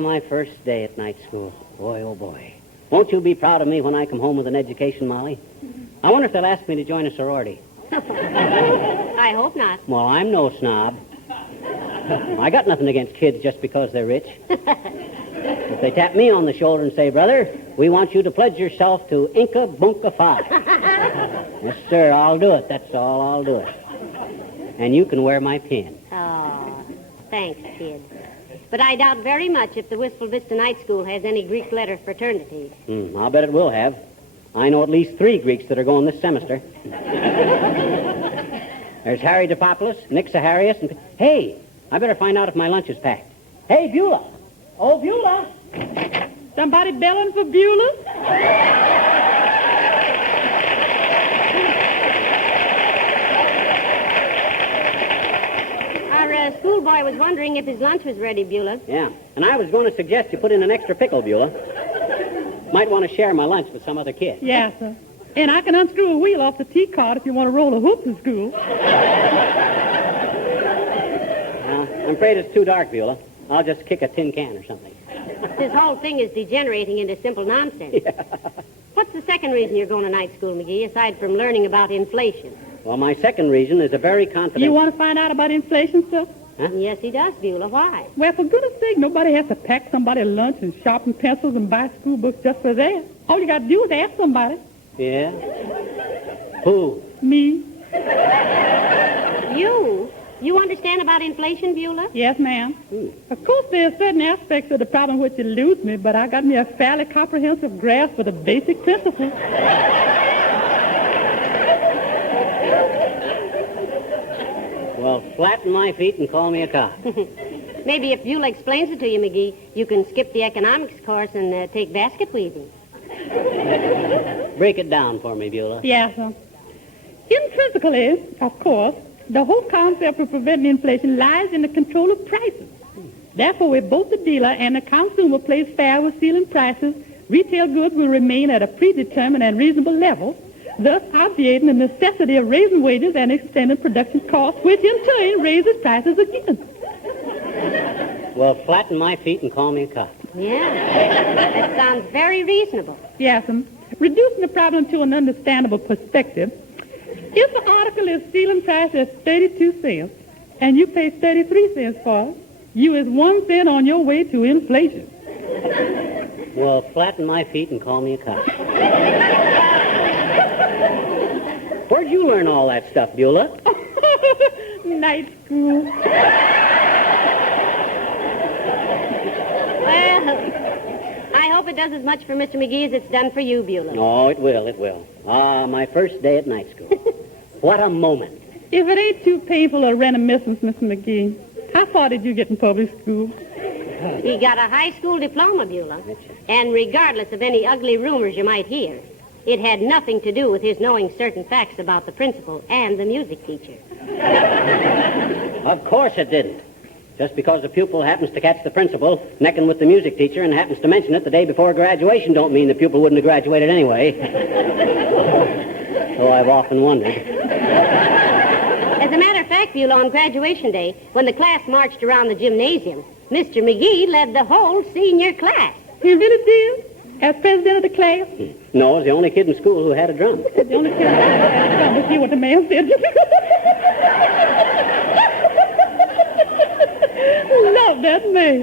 My first day at night school. Boy, oh boy. Won't you be proud of me when I come home with an education, Molly? I wonder if they'll ask me to join a sorority. I hope not. Well, I'm no snob. I got nothing against kids just because they're rich. If they tap me on the shoulder and say, brother, we want you to pledge yourself to Inca Bunca Phi. Yes, sir, I'll do it. That's all, I'll do it. And you can wear my pin. Oh, thanks, kid. But I doubt very much if the Wistful Vista Night School has any Greek letter fraternities. I'll bet it will have. I know at least 3 Greeks that are going this semester. There's Harry Depopoulos, Nick Saharius, and... Hey, I better find out if my lunch is packed. Hey, Beulah. Oh, Beulah. Somebody belling for Beulah? Our schoolboy was wondering if his lunch was ready, Beulah. Yeah, and I was going to suggest you put in an extra pickle, Beulah. Might want to share my lunch with some other kid. Yeah, sir. And I can unscrew a wheel off the tea cart if you want to roll a hoop to school. I'm afraid it's too dark, Beulah. I'll just kick a tin can or something. This whole thing is degenerating into simple nonsense. Yeah. What's the second reason you're going to night school, McGee, aside from learning about inflation? Well, my second reason is a very confident... You want to find out about inflation, sir? Huh? Yes, he does, Beulah. Why? Well, for goodness sake, nobody has to pack somebody lunch and sharpen pencils and buy school books just for that. All you got to do is ask somebody. Yeah? Who? Me. You understand about inflation, Beulah? Yes, ma'am. Of course, there are certain aspects of the problem which elude me, but I got me a fairly comprehensive grasp of the basic principles. Well, flatten my feet and call me a cop. Maybe if Beulah explains it to you, McGee, you can skip the economics course and take basket weaving. Break it down for me, Beulah. Yes, sir. Intrinsically, of course, the whole concept of preventing inflation lies in the control of prices. Therefore, if both the dealer and the consumer plays fair with ceiling prices, retail goods will remain at a predetermined and reasonable level, thus obviating the necessity of raising wages and extending production costs, which in turn raises prices again. Well, flatten my feet and call me a cop. Yeah, that sounds very reasonable. Yes, reducing the problem to an understandable perspective, if the article is ceiling price at 32 cents and you pay 33 cents for it, you is 1 cent on your way to inflation. Well, flatten my feet and call me a cop. Where'd you learn all that stuff, Beulah? Night school. Well, I hope it does as much for Mr. McGee as it's done for you, Beulah. Oh, it will, it will. Ah, my first day at night school. What a moment. If it ain't too painful a reminiscence, Mr. McGee, how far did you get in public school? He got a high school diploma, Beulah. And regardless of any ugly rumors you might hear, it had nothing to do with his knowing certain facts about the principal and the music teacher. Of course it didn't. Just because the pupil happens to catch the principal necking with the music teacher and happens to mention it the day before graduation don't mean the pupil wouldn't have graduated anyway. So I've often wondered. As a matter of fact, Beulah, on graduation day, when the class marched around the gymnasium, Mr. McGee led the whole senior class. He really did? As president of the class? No, I was the only kid in school who had a drum. The only kid who had a drum. Let's see what the man said. Love that man.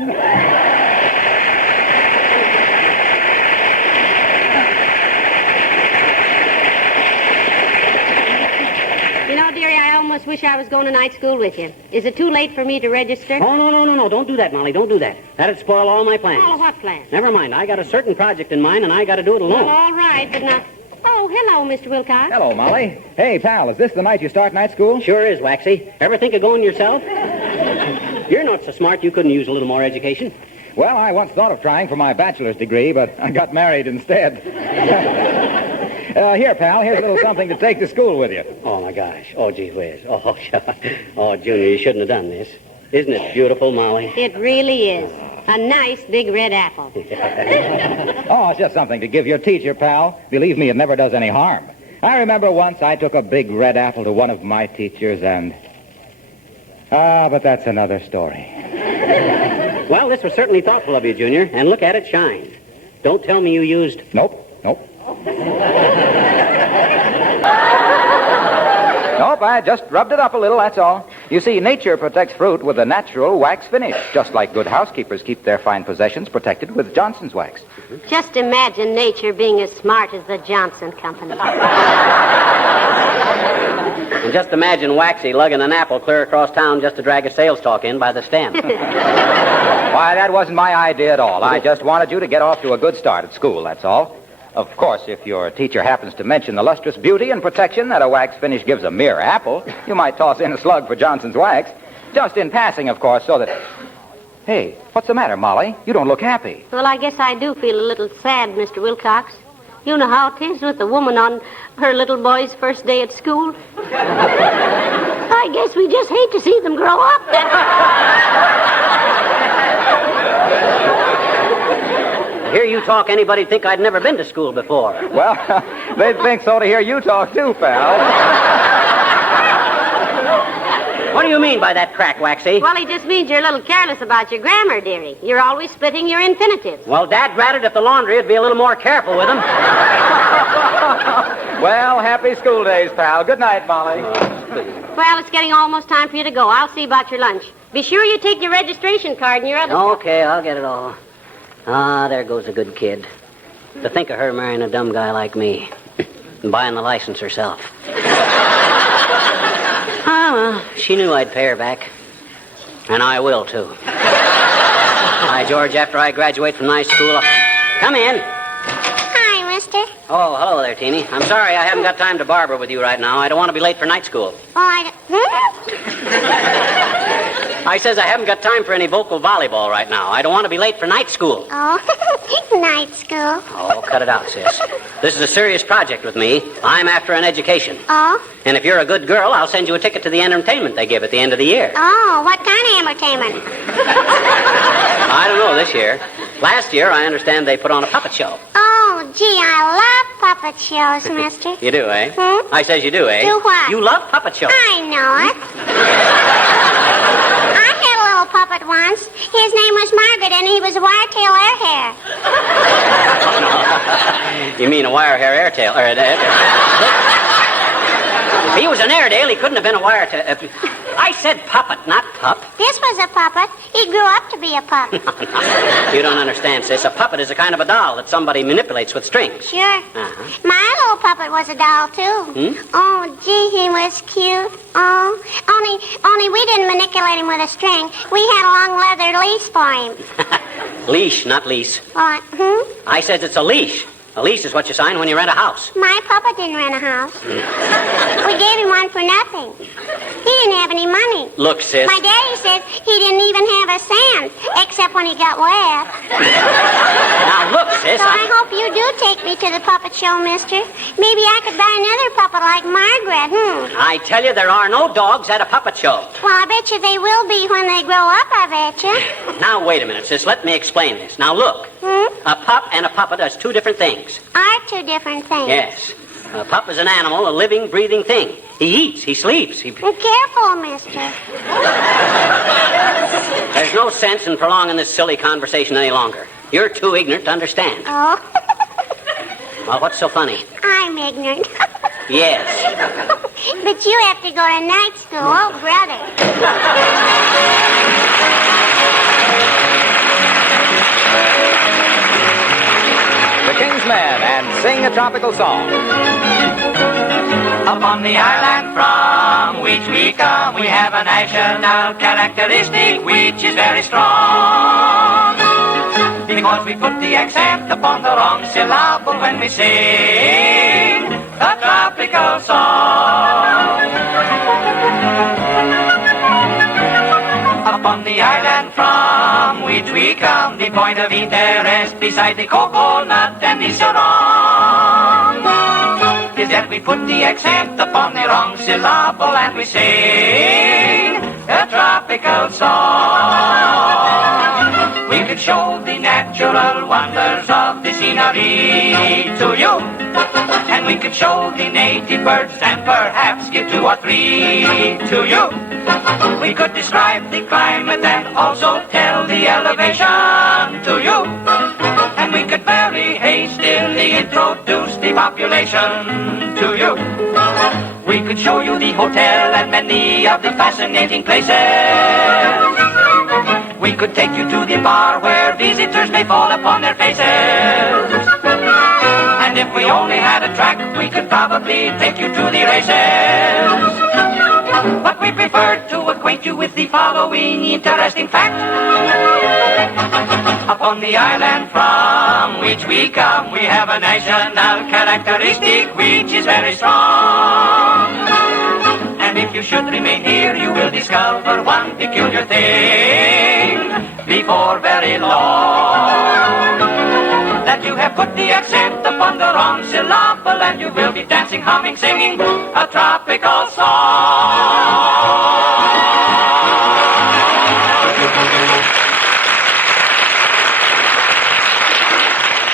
You know, dearie, I almost wish I was going to night school with you. Is it too late for me to register? Oh, no. Don't do that, Molly. Don't do that. That'd spoil all my plans. Oh, what plans? Never mind. I got a certain project in mind, and I got to do it alone. Well, all right, but now... Oh, hello, Mr. Wilcox. Hello, Molly. Hey, pal, is this the night you start night school? Sure is, Waxy. Ever think of going yourself? You're not so smart you couldn't use a little more education. Well, I once thought of trying for my bachelor's degree, but I got married instead. Here, pal, here's a little something to take to school with you. Oh, my gosh. Oh, gee whiz. Oh, oh, Junior, you shouldn't have done this. Isn't it beautiful, Molly? It really is. A nice big red apple. Oh, it's just something to give your teacher, pal. Believe me, it never does any harm. I remember once I took a big red apple to one of my teachers and... but that's another story. Well, this was certainly thoughtful of you, Junior, and look at it shine. Don't tell me you used... Nope. Nope, I just rubbed it up a little, that's all. You see, nature protects fruit with a natural wax finish, just like good housekeepers keep their fine possessions protected with Johnson's wax. Just imagine nature being as smart as the Johnson Company. And just imagine Waxy lugging an apple clear across town just to drag a sales talk in by the stem. Why, that wasn't my idea at all. I just wanted you to get off to a good start at school, that's all. Of course, if your teacher happens to mention the lustrous beauty and protection that a wax finish gives a mere apple, you might toss in a slug for Johnson's wax. Just in passing, of course, so that... Hey, what's the matter, Molly? You don't look happy. Well, I guess I do feel a little sad, Mr. Wilcox. You know how it is with a woman on her little boy's first day at school. I guess we just hate to see them grow up. Hear you talk, anybody'd think I'd never been to school before. Well, they'd think so to hear you talk, too, pal. What do you mean by that crack, Waxy? Well, he just means you're a little careless about your grammar, dearie. You're always splitting your infinitives. Well, Dad ratted at the laundry would be a little more careful with them. Well, happy school days, pal. Good night, Molly. Well, it's getting almost time for you to go. I'll see about your lunch. Be sure you take your registration card and your other... Okay, I'll get it all. Ah, there goes a good kid. To think of her marrying a dumb guy like me and buying the license herself. Ah, well, she knew I'd pay her back. And I will, too. Hi, George, after I graduate from night school, come in. Hi, mister. Oh, hello there, Teeny. I'm sorry I haven't got time to barber with you right now. I don't want to be late for night school. Oh, I says I haven't got time for any vocal volleyball right now. I don't want to be late for night school. Oh, night school. Oh, cut it out, sis. This is a serious project with me. I'm after an education. Oh? And if you're a good girl, I'll send you a ticket to the entertainment they give at the end of the year. Oh, what kind of entertainment? I don't know this year. Last year, I understand they put on a puppet show. Oh, gee, I love puppet shows, mister. You do, eh? Hmm? I says you do, eh? Do what? You love puppet shows. I know it. I had a little puppet once. His name was Margaret, and he was a wire-tail air hair. You mean a wire hair airtail? If he was an Airedale, he couldn't have been a wire tail. I said puppet, not pup. This was a puppet. He grew up to be a pup. You don't understand, sis. A puppet is a kind of a doll that somebody manipulates with strings. Sure. Uh-huh. My little puppet was a doll, too. Hmm? Oh, gee, he was cute. Oh, only we didn't manipulate him with a string. We had a long leather leash for him. Leash, not lease. What? I says it's a leash. A lease is what you sign when you rent a house. My puppet didn't rent a house. We gave him one for nothing. He didn't have any money. Look, sis. My daddy says he didn't even have a cent, except when he got wet. Now, look, sis. So I hope you do take me to the puppet show, mister. Maybe I could buy another puppet like Margaret, I tell you, there are no dogs at a puppet show. Well, I bet you they will be when they grow up, I bet you. Now, wait a minute, sis. Let me explain this. Now, look. A pup and a puppet are two different things. Are two different things. Yes. A pup is an animal, a living, breathing thing. He eats, he sleeps, he... Careful, mister. There's no sense in prolonging this silly conversation any longer. You're too ignorant to understand. Oh? Well, what's so funny? I'm ignorant. Yes. But you have to go to night school. Oh, brother. The King's Men and sing a tropical song. Upon the island from which we come, we have a national characteristic which is very strong. Because we put the accent upon the wrong syllable when we sing a tropical song. Upon the island from which we come, the point of interest beside the coconut and the sarong is that we put the accent upon the wrong syllable and we sing a tropical song. We could show the natural wonders of the scenery to you, and we could show the native birds and perhaps give 2 or 3 to you. We could describe the climate and also tell the elevation to you. And we could very hastily introduce the population to you. We could show you the hotel and many of the fascinating places. We could take you to the bar where visitors may fall upon their faces. And if we only had a track, we could probably take you to the races. But we prefer to acquaint you with the following interesting fact. Upon the island from which we come, we have a national characteristic which is very strong. And if you should remain here, you will discover one peculiar thing before very long. That you have put the accent upon the wrong syllable, and you will be dancing, humming, singing a tropical song.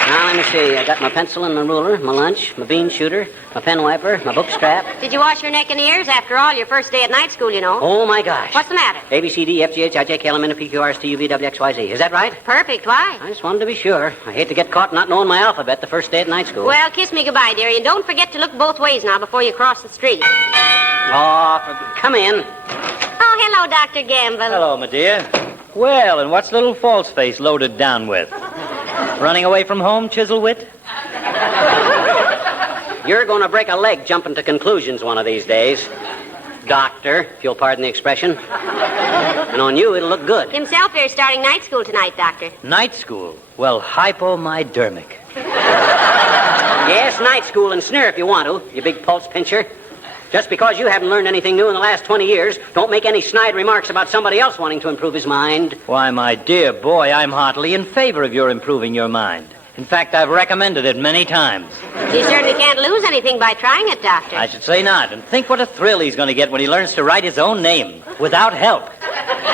Now, let me see. I got my pencil and my ruler, my lunch, my bean shooter, my pen wiper, my book strap. Did you wash your neck and ears? After all, your first day at night school, you know. Oh, my gosh. What's the matter? A, B, C, D, F, G, H, I, J, K, L, M, N, O, P, Q, R, S, T, U, V, W, X, Y, Z. Is that right? Perfect. Why? I just wanted to be sure. I hate to get caught not knowing my alphabet the first day at night school. Well, kiss me goodbye, dearie, and don't forget to look both ways now before you cross the street. Come in. Oh, hello, Dr. Gamble. Hello, my dear. Well, and what's little false face loaded down with? Running away from home, Chiselwit? You're going to break a leg jumping to conclusions one of these days. Doctor, if you'll pardon the expression. And on you, it'll look good. Himself here starting night school tonight, Doctor. Night school? Well, hypomidermic. Yes, night school, and sneer if you want to, you big pulse pincher. Just because you haven't learned anything new in the last 20 years, don't make any snide remarks about somebody else wanting to improve his mind. Why, my dear boy, I'm heartily in favor of your improving your mind. In fact, I've recommended it many times. He certainly can't lose anything by trying it, Doctor. I should say not. And think what a thrill he's going to get when he learns to write his own name without help.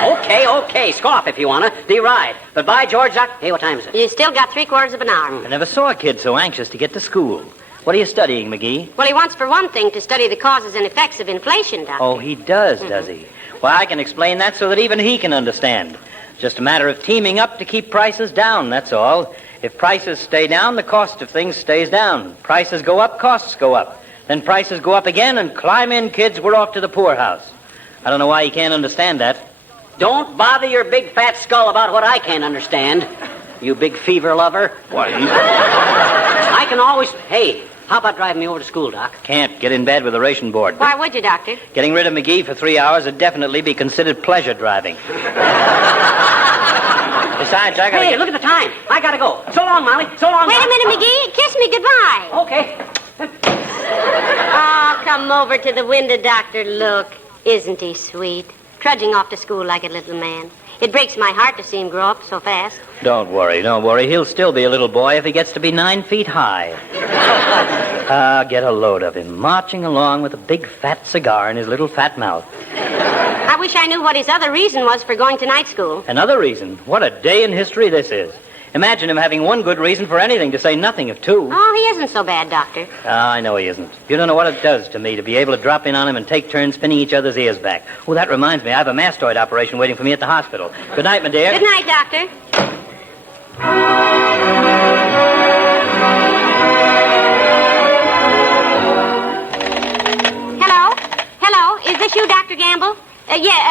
Okay. Scoff if you want to. Deride. But by George, hey, what time is it? You still got 3/4 of an hour. I never saw a kid so anxious to get to school. What are you studying, McGee? Well, he wants, for one thing, to study the causes and effects of inflation, Doctor. Oh, he does he? Well, I can explain that so that even he can understand. Just a matter of teaming up to keep prices down, that's all. If prices stay down, the cost of things stays down. Prices go up, costs go up. Then prices go up again, and climb in, kids, we're off to the poorhouse. I don't know why you can't understand that. Don't bother your big fat skull about what I can't understand, you big fever lover. What? I can always... Hey, how about driving me over to school, Doc? Can't. Get in bed with the ration board. Why would you, Doctor? Getting rid of McGee for 3 hours would definitely be considered pleasure driving. Besides, I gotta... Hey, look at the time. I gotta go. So long, Molly. So long, Wait Doc. a minute, McGee. Kiss me goodbye. Okay. Oh, come over to the window, Doctor. Look. Isn't he sweet? Trudging off to school like a little man. It breaks my heart to see him grow up so fast. Don't worry. He'll still be a little boy if he gets to be 9 feet high. Get a load of him, marching along with a big fat cigar in his little fat mouth. I wish I knew what his other reason was for going to night school. Another reason? What a day in history this is. Imagine him having one good reason for anything, to say nothing of two. Oh, he isn't so bad, Doctor. I know he isn't. You don't know what it does to me to be able to drop in on him and take turns spinning each other's ears back. Oh, that reminds me, I have a mastoid operation waiting for me at the hospital. Good night, my dear. Good night, Doctor. Hello? Is this you, Dr. Gamble?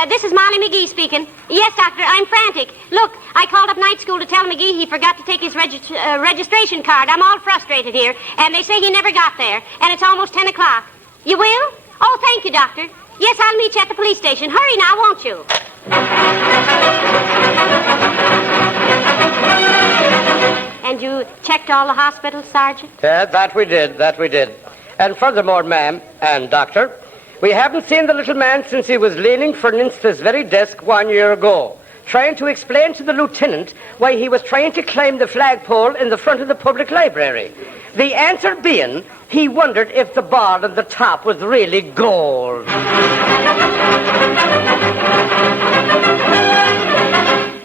This is Molly McGee speaking. Yes, Doctor, I'm frantic. Look, I called up night school to tell McGee he forgot to take his registration card. I'm all frustrated here, and they say he never got there, and it's almost 10 o'clock. You will? Oh, thank you, Doctor. Yes, I'll meet you at the police station. Hurry now, won't you? And you checked all the hospitals, Sergeant? That we did. And furthermore, ma'am, and doctor, we haven't seen the little man since he was leaning against this very desk 1 year ago, trying to explain to the lieutenant why he was trying to climb the flagpole in the front of the public library. The answer being, he wondered if the bar on the top was really gold.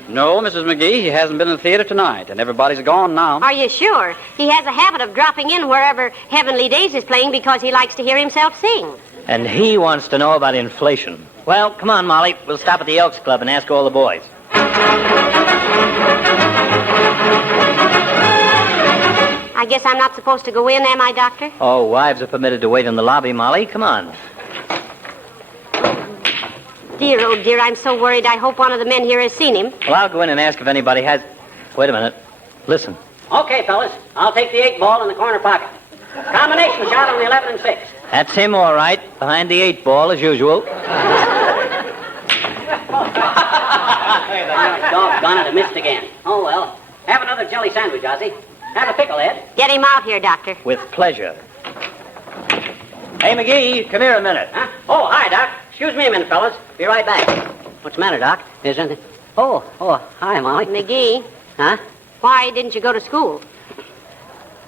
No, Mrs. McGee, he hasn't been in the theater tonight, and everybody's gone now. Are you sure? He has a habit of dropping in wherever Heavenly Days is playing because he likes to hear himself sing. And he wants to know about inflation. Well, come on, Molly. We'll stop at the Elks Club and ask all the boys. I guess I'm not supposed to go in, am I, Doctor? Oh, wives are permitted to wait in the lobby, Molly. Come on. Dear, oh dear, I'm so worried. I hope one of the men here has seen him. Well, I'll go in and ask if anybody has... Wait a minute. Listen. Okay, fellas. I'll take the 8 ball in the corner pocket. Combination shot on the 11 and 6. That's him, all right. Behind the 8 ball, as usual. Doggone it, I missed again. Oh, well. Have another jelly sandwich, Ozzy. Have a pickle, Ed. Get him out here, Doctor. With pleasure. Hey, McGee, come here a minute. Huh? Oh, hi, Doc. Excuse me a minute, fellas. Be right back. What's the matter, Doc? Is anything... Oh, hi, Molly. McGee. Huh? Why didn't you go to school?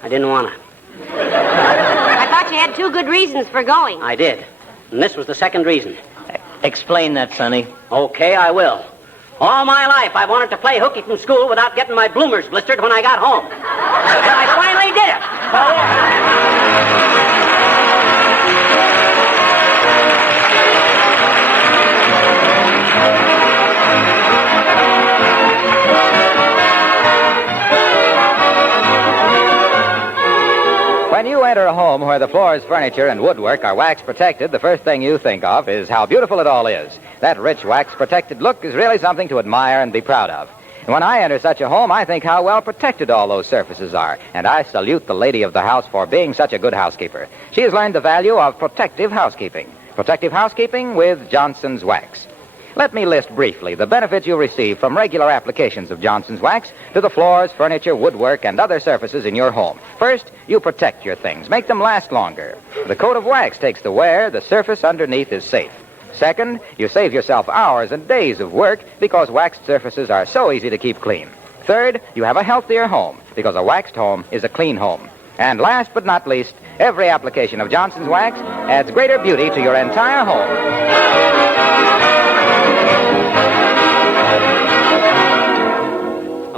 I didn't want to. I thought you had 2 good reasons for going. I did. And this was the second reason. Explain that, Sonny. Okay, I will. All my life, I wanted to play hooky from school without getting my bloomers blistered when I got home. But I finally When you enter a home where the floors, furniture, and woodwork are wax protected, the first thing you think of is how beautiful it all is. That rich wax protected look is really something to admire and be proud of. And when I enter such a home, I think how well protected all those surfaces are. And I salute the lady of the house for being such a good housekeeper. She has learned the value of protective housekeeping. Protective housekeeping with Johnson's Wax. Let me list briefly the benefits you receive from regular applications of Johnson's Wax to the floors, furniture, woodwork, and other surfaces in your home. First, you protect your things. Make them last longer. The coat of wax takes the wear. The surface underneath is safe. Second, you save yourself hours and days of work because waxed surfaces are so easy to keep clean. Third, you have a healthier home because a waxed home is a clean home. And last but not least, every application of Johnson's Wax adds greater beauty to your entire home.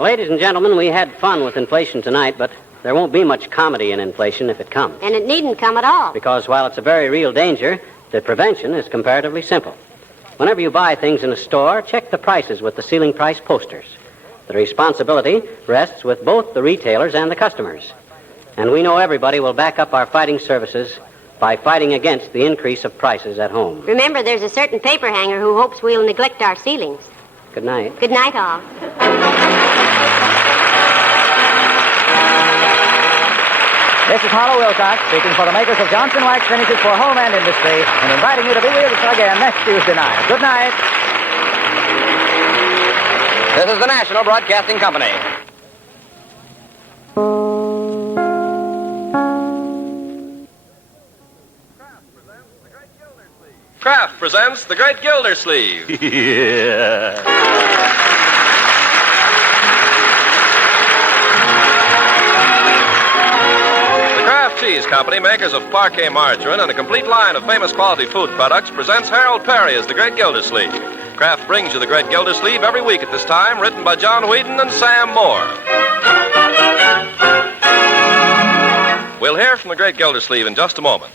Ladies and gentlemen, we had fun with inflation tonight, but there won't be much comedy in inflation if it comes. And it needn't come at all. Because while it's a very real danger, the prevention is comparatively simple. Whenever you buy things in a store, check the prices with the ceiling price posters. The responsibility rests with both the retailers and the customers. And we know everybody will back up our fighting services by fighting against the increase of prices at home. Remember, there's a certain paper hanger who hopes we'll neglect our ceilings. Good night. Good night, all. This is Harlow Wilcox speaking for the makers of Johnson Wax Finishes for Home and Industry and inviting you to be with us again next Tuesday night. Good night. This is the National Broadcasting Company. Kraft presents The Great Gildersleeve. Yeah. Cheese Company, makers of Parquet margarine and a complete line of famous quality food products, presents Harold Perry as the Great Gildersleeve. Kraft brings you the Great Gildersleeve every week at this time, written by John Whedon and Sam Moore. We'll hear from the Great Gildersleeve in just a moment.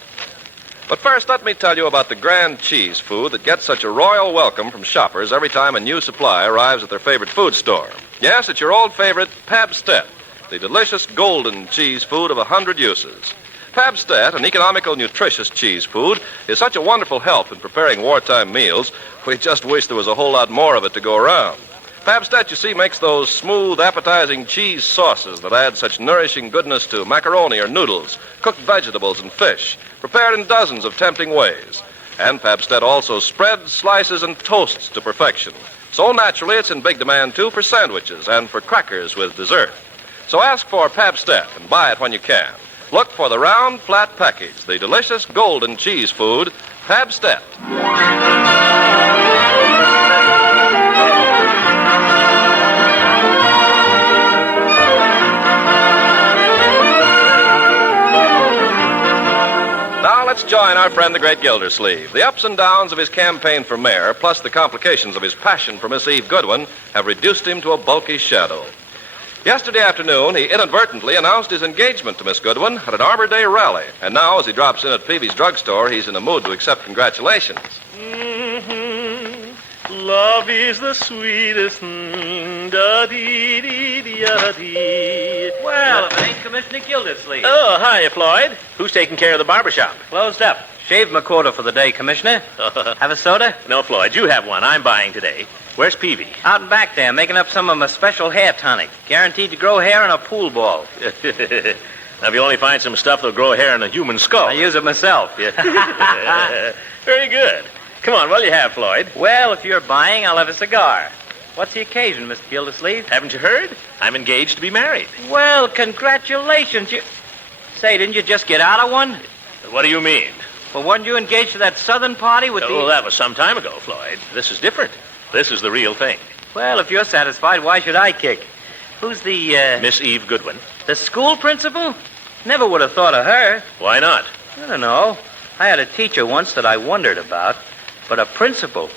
But first, let me tell you about the grand cheese food that gets such a royal welcome from shoppers every time a new supply arrives at their favorite food store. Yes, it's your old favorite Pabstet, the delicious golden cheese food of 100 uses. Pabstet, an economical, nutritious cheese food, is such a wonderful help in preparing wartime meals, we just wish there was a whole lot more of it to go around. Pabstet, you see, makes those smooth, appetizing cheese sauces that add such nourishing goodness to macaroni or noodles, cooked vegetables, and fish, prepared in dozens of tempting ways. And Pabstet also spreads, slices, and toasts to perfection. So naturally, it's in big demand, too, for sandwiches and for crackers with dessert. So ask for Pabstet and buy it when you can. Look for the round, flat package, the delicious golden cheese food, Pabstet. Now let's join our friend the Great Gildersleeve. The ups and downs of his campaign for mayor, plus the complications of his passion for Miss Eve Goodwin, have reduced him to a bulky shadow. Yesterday afternoon, he inadvertently announced his engagement to Miss Goodwin at an Arbor Day rally. And now, as he drops in at Peavy's drugstore, he's in a mood to accept congratulations. Love is the sweetest thing. Da-dee-dee-dee-da-dee. Well, if it ain't Commissioner Gildersleeve. Oh, hi, Floyd. Who's taking care of the barbershop? Closed up. Shaved my quota for the day, Commissioner. Have a soda? No, Floyd, you have one. I'm buying today. Where's Peavy? Out and back there, making up some of my special hair tonic. Guaranteed to grow hair in a pool ball. Now, if you only find some stuff that'll grow hair in a human skull. I use it myself. Very good. Come on, what'll you have, Floyd? Well, if you're buying, I'll have a cigar. What's the occasion, Mr. Gildersleeve? Haven't you heard? I'm engaged to be married. Well, congratulations. Say, didn't you just get out of one? What do you mean? Well, weren't you engaged to that southern party with Oh, that was some time ago, Floyd. This is different. This is the real thing. Well, if you're satisfied, why should I kick? Who's the, Miss Eve Goodwin. The school principal? Never would have thought of her. Why not? I don't know. I had a teacher once that I wondered about, but a principal.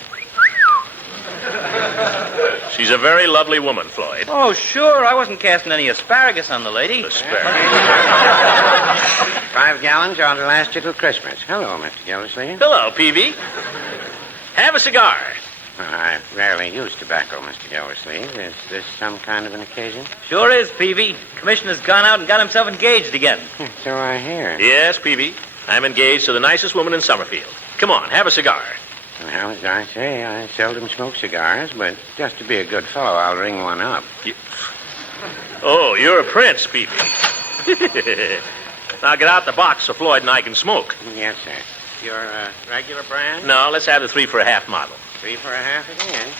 She's a very lovely woman, Floyd. Oh, sure. I wasn't casting any asparagus on the lady. Asparagus. 5 gallons ought to last you till Christmas. Hello, Mr. Gildersleeve. Hello, Peavy. Have a cigar. Well, I rarely use tobacco, Mr. Gildersleeve. Is this some kind of an occasion? Sure is, Peavy. Commissioner's gone out and got himself engaged again. So I hear. Yes, Peavy. I'm engaged to the nicest woman in Summerfield. Come on, have a cigar. Well, as I say, I seldom smoke cigars, but just to be a good fellow, I'll ring one up. Oh, you're a prince, Peavy. Now get out the box so Floyd and I can smoke. Yes, sir. Your regular brand? No, let's have the 3 for a half model. 3 for a half again.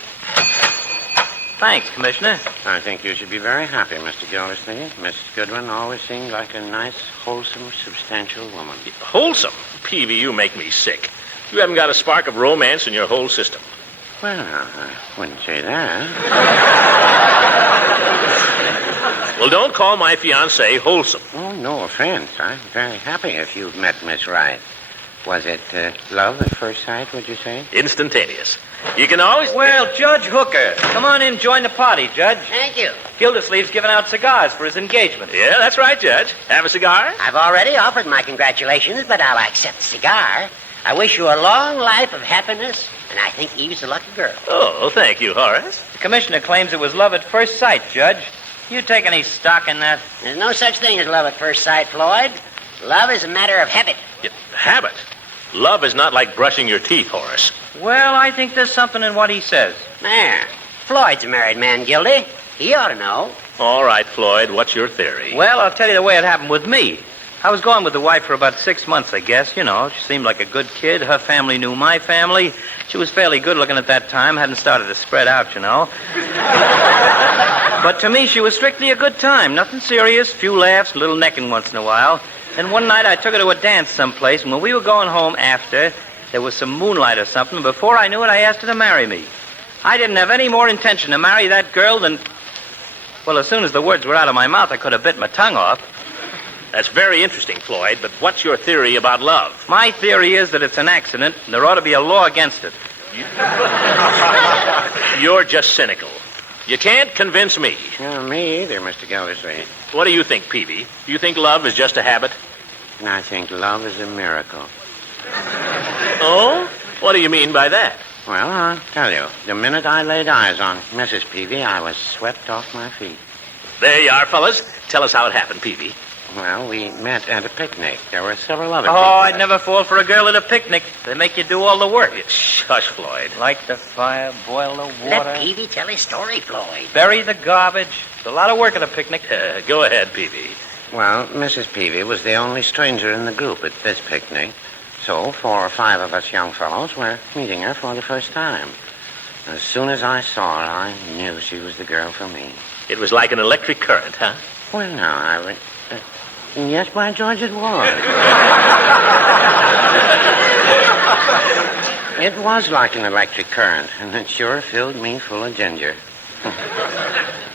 Thanks, Commissioner. I think you should be very happy, Mr. Gildersleeve. Miss Goodwin always seemed like a nice, wholesome, substantial woman. Wholesome? Peavy, you make me sick. You haven't got a spark of romance in your whole system. Well, I wouldn't say that. Well, don't call my fiancée wholesome. Oh, no offense. I'm very happy if you've met Miss Wright. Was it love at first sight, would you say? Instantaneous. You can always... Well, Judge Hooker, come on in, join the party, Judge. Thank you. Gildersleeve's giving out cigars for his engagement. Yeah, that's right, Judge. Have a cigar? I've already offered my congratulations, but I'll accept the cigar. I wish you a long life of happiness, and I think Eve's a lucky girl. Oh, thank you, Horace. The commissioner claims it was love at first sight, Judge. You take any stock in that? There's no such thing as love at first sight, Floyd. Love is a matter of habit. Habit? Love is not like brushing your teeth, Horace. Well, I think there's something in what he says. There. Floyd's a married man, Gildy. He ought to know. All right, Floyd, what's your theory? Well, I'll tell you the way it happened with me. I was going with the wife for about 6 months, I guess. You know, she seemed like a good kid. Her family knew my family. She was fairly good looking at that time. Hadn't started to spread out, you know. But to me, she was strictly a good time. Nothing serious. Few laughs, a little necking once in a while. Then one night I took her to a dance someplace, and when we were going home after, there was some moonlight or something. Before I knew it, I asked her to marry me. I didn't have any more intention to marry that girl than... Well, as soon as the words were out of my mouth, I could have bit my tongue off. That's very interesting, Floyd, but what's your theory about love? My theory is that it's an accident, and there ought to be a law against it. You're just cynical. You can't convince me. Me either, Mr. Gildersleeve. What do you think, Peavy? Do you think love is just a habit? And I think love is a miracle. Oh? What do you mean by that? Well, I'll tell you. The minute I laid eyes on Mrs. Peavy, I was swept off my feet. There you are, fellas. Tell us how it happened, Peavy. Well, we met at a picnic. There were several other Oh, people. I'd never fall for a girl at a picnic. They make you do all the work. Shush, Floyd. Light the fire, boil the water. Let Peavy tell his story, Floyd. Bury the garbage. It's a lot of work at a picnic. Go ahead, Peavy. Well, Mrs. Peavy was the only stranger in the group at this picnic. So 4 or 5 of us young fellows were meeting her for the first time. As soon as I saw her, I knew she was the girl for me. It was like an electric current, huh? Well, no, I would... yes, by George, it was. It was like an electric current, and it sure filled me full of ginger.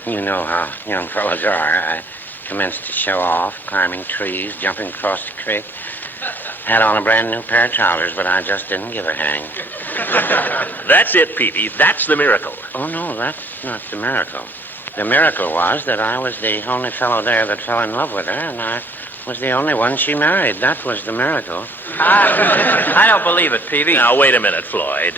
You know how young fellows are. I commenced to show off, climbing trees, jumping across the creek. Had on a brand new pair of trousers, but I just didn't give a hang. That's it, Peavy. That's the miracle. Oh, no, that's not the miracle. The miracle was that I was the only fellow there that fell in love with her, and I was the only one she married. That was the miracle. I don't believe it, Peavy. Now, wait a minute, Floyd.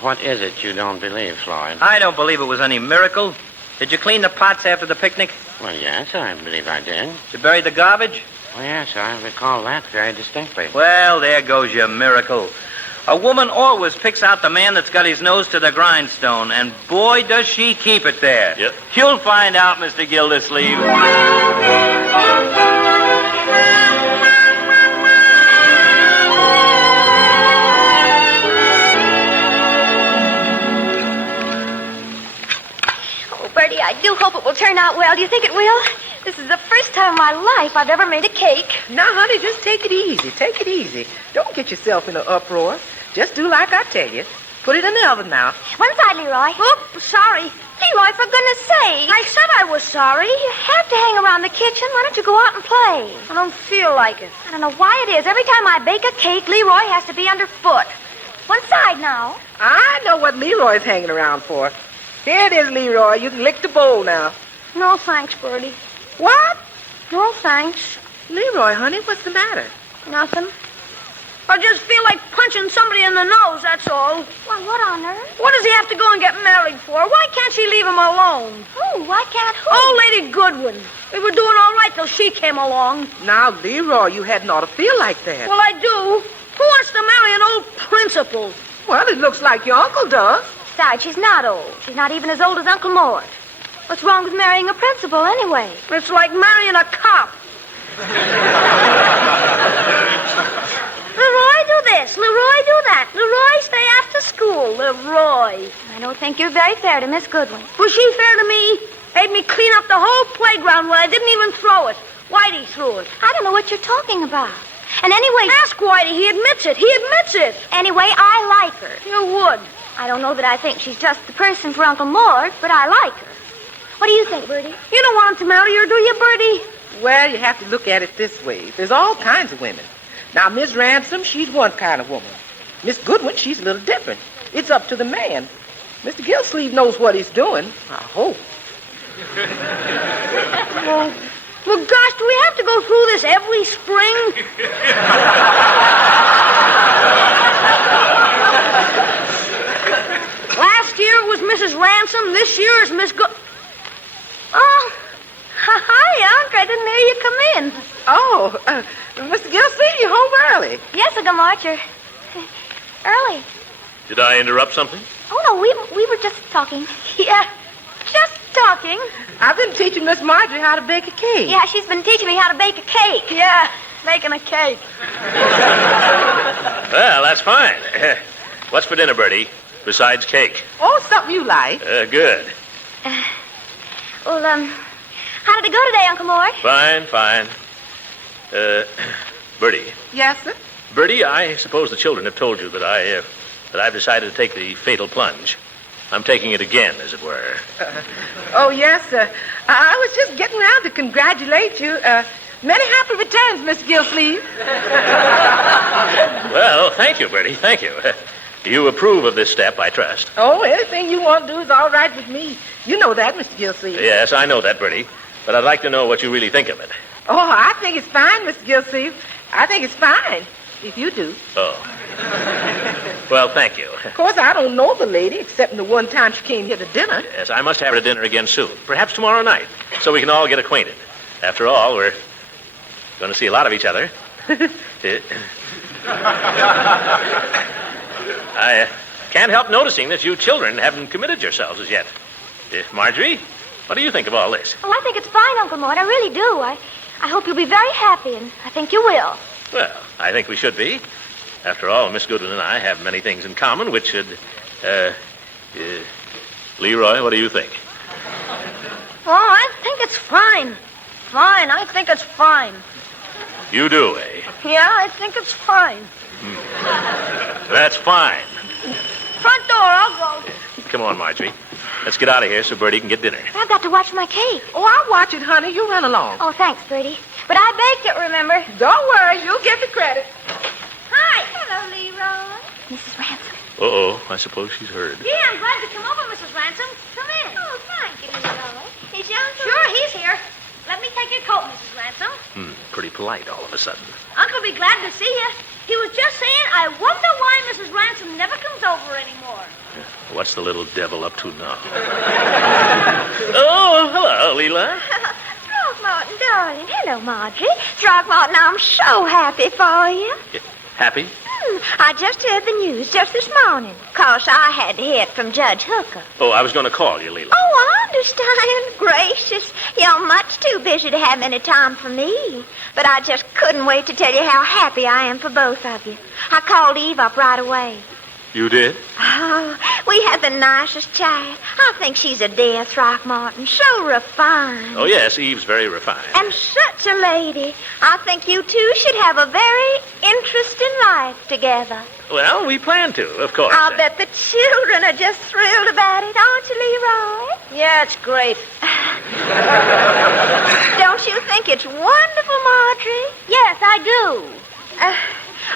What is it you don't believe, Floyd? I don't believe it was any miracle. Did you clean the pots after the picnic? Well, yes, I believe I did. Did you bury the garbage? Well, yes, I recall that very distinctly. Well, there goes your miracle. A woman always picks out the man that's got his nose to the grindstone, and boy, does she keep it there. Yep. You'll find out, Mr. Gildersleeve. Oh, Bertie, I do hope it will turn out well. Do you think it will? This is the first time in my life I've ever made a cake. Now, honey, just take it easy. Take it easy. Don't get yourself in an uproar. Just do like I tell you. Put it in the oven now. One side, Leroy. Oops, sorry. Leroy, for goodness sake. I said I was sorry. You have to hang around the kitchen. Why don't you go out and play? I don't feel like it. I don't know why it is. Every time I bake a cake, Leroy has to be underfoot. One side now. I know what Leroy's hanging around for. Here it is, Leroy. You can lick the bowl now. No, thanks, Bertie. What? No, thanks. Leroy, honey, what's the matter? Nothing. I just feel like punching somebody in the nose, that's all. Well, what on earth? What does he have to go and get married for? Why can't she leave him alone? Who? Why can't who? Old Lady Goodwin. We were doing all right till she came along. Now, Leroy, you hadn't ought to feel like that. Well, I do. Who wants to marry an old principal? Well, it looks like your uncle does. Besides, she's not old. She's not even as old as Uncle Mort. What's wrong with marrying a principal, anyway? It's like marrying a cop. Leroy, do this. Leroy, do that. Leroy, stay after school. Leroy. I don't think you're very fair to Miss Goodwin. Was she fair to me? Made me clean up the whole playground when I didn't even throw it. Whitey threw it. I don't know what you're talking about. And anyway... Ask Whitey. He admits it. He admits it. Anyway, I like her. You would. I don't know that I think she's just the person for Uncle Mort, but I like her. What do you think, Bertie? You don't want him to marry her, do you, Bertie? Well, you have to look at it this way. There's all kinds of women. Now, Miss Ransom, she's one kind of woman. Miss Goodwin, she's a little different. It's up to the man. Mr. Gildersleeve knows what he's doing. I hope. Well, gosh, do we have to go through this every spring? Last year it was Mrs. Ransom. This year is Miss Oh, hi, Unc. I didn't hear you come in. Oh, Mr. Gildersleeve, you're home early. Yes, Uncle Marcher. Early. Did I interrupt something? Oh, no, we were just talking. Yeah, just talking. I've been teaching Miss Marjorie how to bake a cake. Yeah, she's been teaching me how to bake a cake. Yeah, making a cake. Well, that's fine. What's for dinner, Bertie, besides cake? Oh, something you like. Good. Well, how did it go today, Uncle Mort? Fine. Bertie. Yes, sir? Bertie, I suppose the children have told you that I've decided to take the fatal plunge. I'm taking it again, as it were. Oh, yes, sir. I was just getting round to congratulate you. Many happy returns, Miss Gildersleeve. Well, thank you, Bertie. Thank you. You approve of this step, I trust. Oh, anything you want to do is all right with me. You know that, Mr. Gildersleeve. Yes, I know that, Bertie. But I'd like to know what you really think of it. Oh, I think it's fine, Mr. Gildersleeve. I think it's fine, if you do. Oh. Well, thank you. Of course, I don't know the lady, except the one time she came here to dinner. Yes, I must have her to dinner again soon. Perhaps tomorrow night, so we can all get acquainted. After all, we're going to see a lot of each other. I can't help noticing that you children haven't committed yourselves as yet. Marjorie, what do you think of all this? Oh, I think it's fine, Uncle Mort. I really do. I hope you'll be very happy, and I think you will. Well, I think we should be. After all, Miss Goodwin and I have many things in common which should... Leroy, what do you think? Oh, I think it's fine. Fine, I think it's fine. You do, eh? Yeah, I think it's fine. That's fine. Front door, I'll go. Come on, Marjorie. Let's get out of here so Bertie can get dinner. I've got to watch my cake. Oh, I'll watch it, honey. You run along. Oh, thanks, Bertie. But I baked it, remember? Don't worry. You'll get the credit. Hi. Hello, Leroy. Mrs. Ransom. Uh-oh. I suppose she's heard. Yeah, I'm glad to come over, Mrs. Ransom. Come in. Oh, thank you, Leroy. Is your uncle? Sure, he's here. Let me take your coat, Mrs. Ransom. Pretty polite all of a sudden. Uncle'll be glad to see you. He was just saying, I wonder why Mrs. Ransom never comes over anymore. What's the little devil up to now? Oh, hello, Leela. Throckmorton, darling. Hello, Marjorie. Throckmorton, I'm so happy for you. Happy? I just heard the news just this morning. 'Course I had to hear it from Judge Hooker. Oh, I was going to call you, Leela. Oh, I understand. Gracious. You're much too busy to have any time for me. But I just couldn't wait to tell you how happy I am for both of you. I called Eve up right away. You did? Oh, we had the nicest chat. I think she's a dear, Throckmorton. So refined. Oh, yes, Eve's very refined. And such a lady. I think you two should have a very interesting life together. Well, we plan to, of course. I'll bet the children are just thrilled about it, aren't you, Leroy? Yeah, it's great. Don't you think it's wonderful, Marjorie? Yes, I do.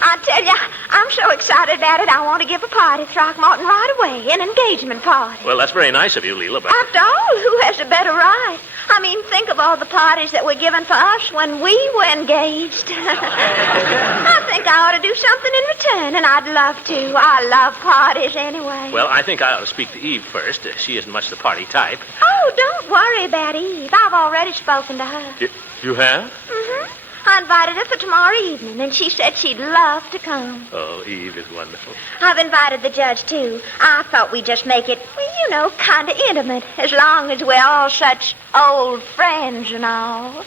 I tell you, I'm so excited about it, I want to give a party, Throckmorton, right away. An engagement party. Well, that's very nice of you, Leela, but... After all, who has a better right? I mean, think of all the parties that were given for us when we were engaged. I think I ought to do something in return, and I'd love to. I love parties anyway. Well, I think I ought to speak to Eve first. She isn't much the party type. Oh, don't worry about Eve. I've already spoken to her. You have? Mm-hmm. I invited her for tomorrow evening, and she said she'd love to come. Oh, Eve is wonderful. I've invited the judge, too. I thought we'd just make it, well, kind of intimate, as long as we're all such old friends and all.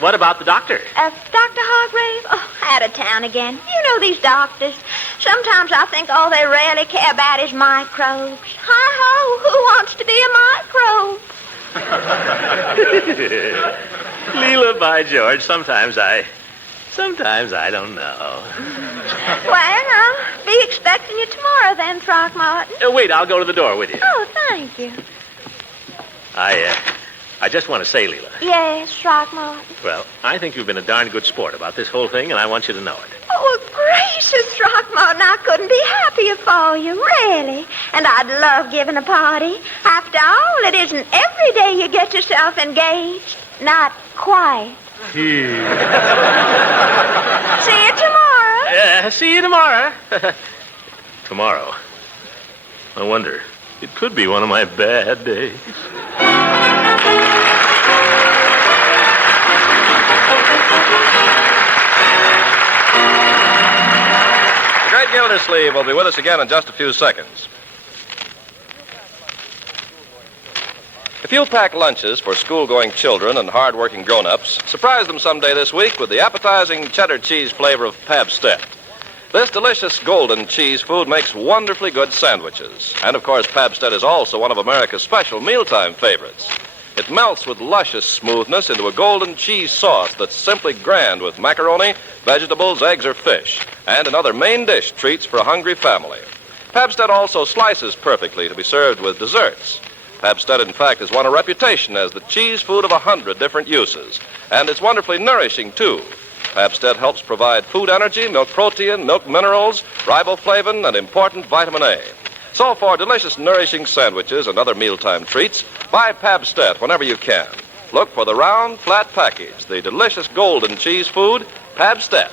What about the doctor? Dr. Hargrave? Oh, out of town again. You know these doctors. Sometimes I think all they really care about is microbes. Hi-ho, who wants to be a microbe? Leela, by George, sometimes I don't know. Well, I'll be expecting you tomorrow then, Throckmorton. Wait, I'll go to the door with you. Oh, thank you. I just want to say, Leela. Yes, Throckmorton. Well, I think you've been a darn good sport about this whole thing, and I want you to know it. Oh, gracious, Throckmorton, I couldn't be happier for you, really. And I'd love giving a party. After all, it isn't every day you get yourself engaged. Not quite. See you tomorrow. See you tomorrow. Tomorrow. I wonder. It could be one of my bad days. The great Gildersleeve will be with us again in just a few seconds. If you'll pack lunches for school-going children and hard-working grown-ups, surprise them someday this week with the appetizing cheddar cheese flavor of Pabst-ett. This delicious golden cheese food makes wonderfully good sandwiches. And, of course, Pabst-ett is also one of America's special mealtime favorites. It melts with luscious smoothness into a golden cheese sauce that's simply grand with macaroni, vegetables, eggs, or fish, and another main dish treats for a hungry family. Pabst-ett also slices perfectly to be served with desserts. Pabst-ett, in fact, has won a reputation as the cheese food of 100 different uses. And it's wonderfully nourishing, too. Pabst-ett helps provide food energy, milk protein, milk minerals, riboflavin, and important vitamin A. So for delicious, nourishing sandwiches and other mealtime treats, buy Pabst-ett whenever you can. Look for the round, flat package, the delicious golden cheese food, Pabst-ett.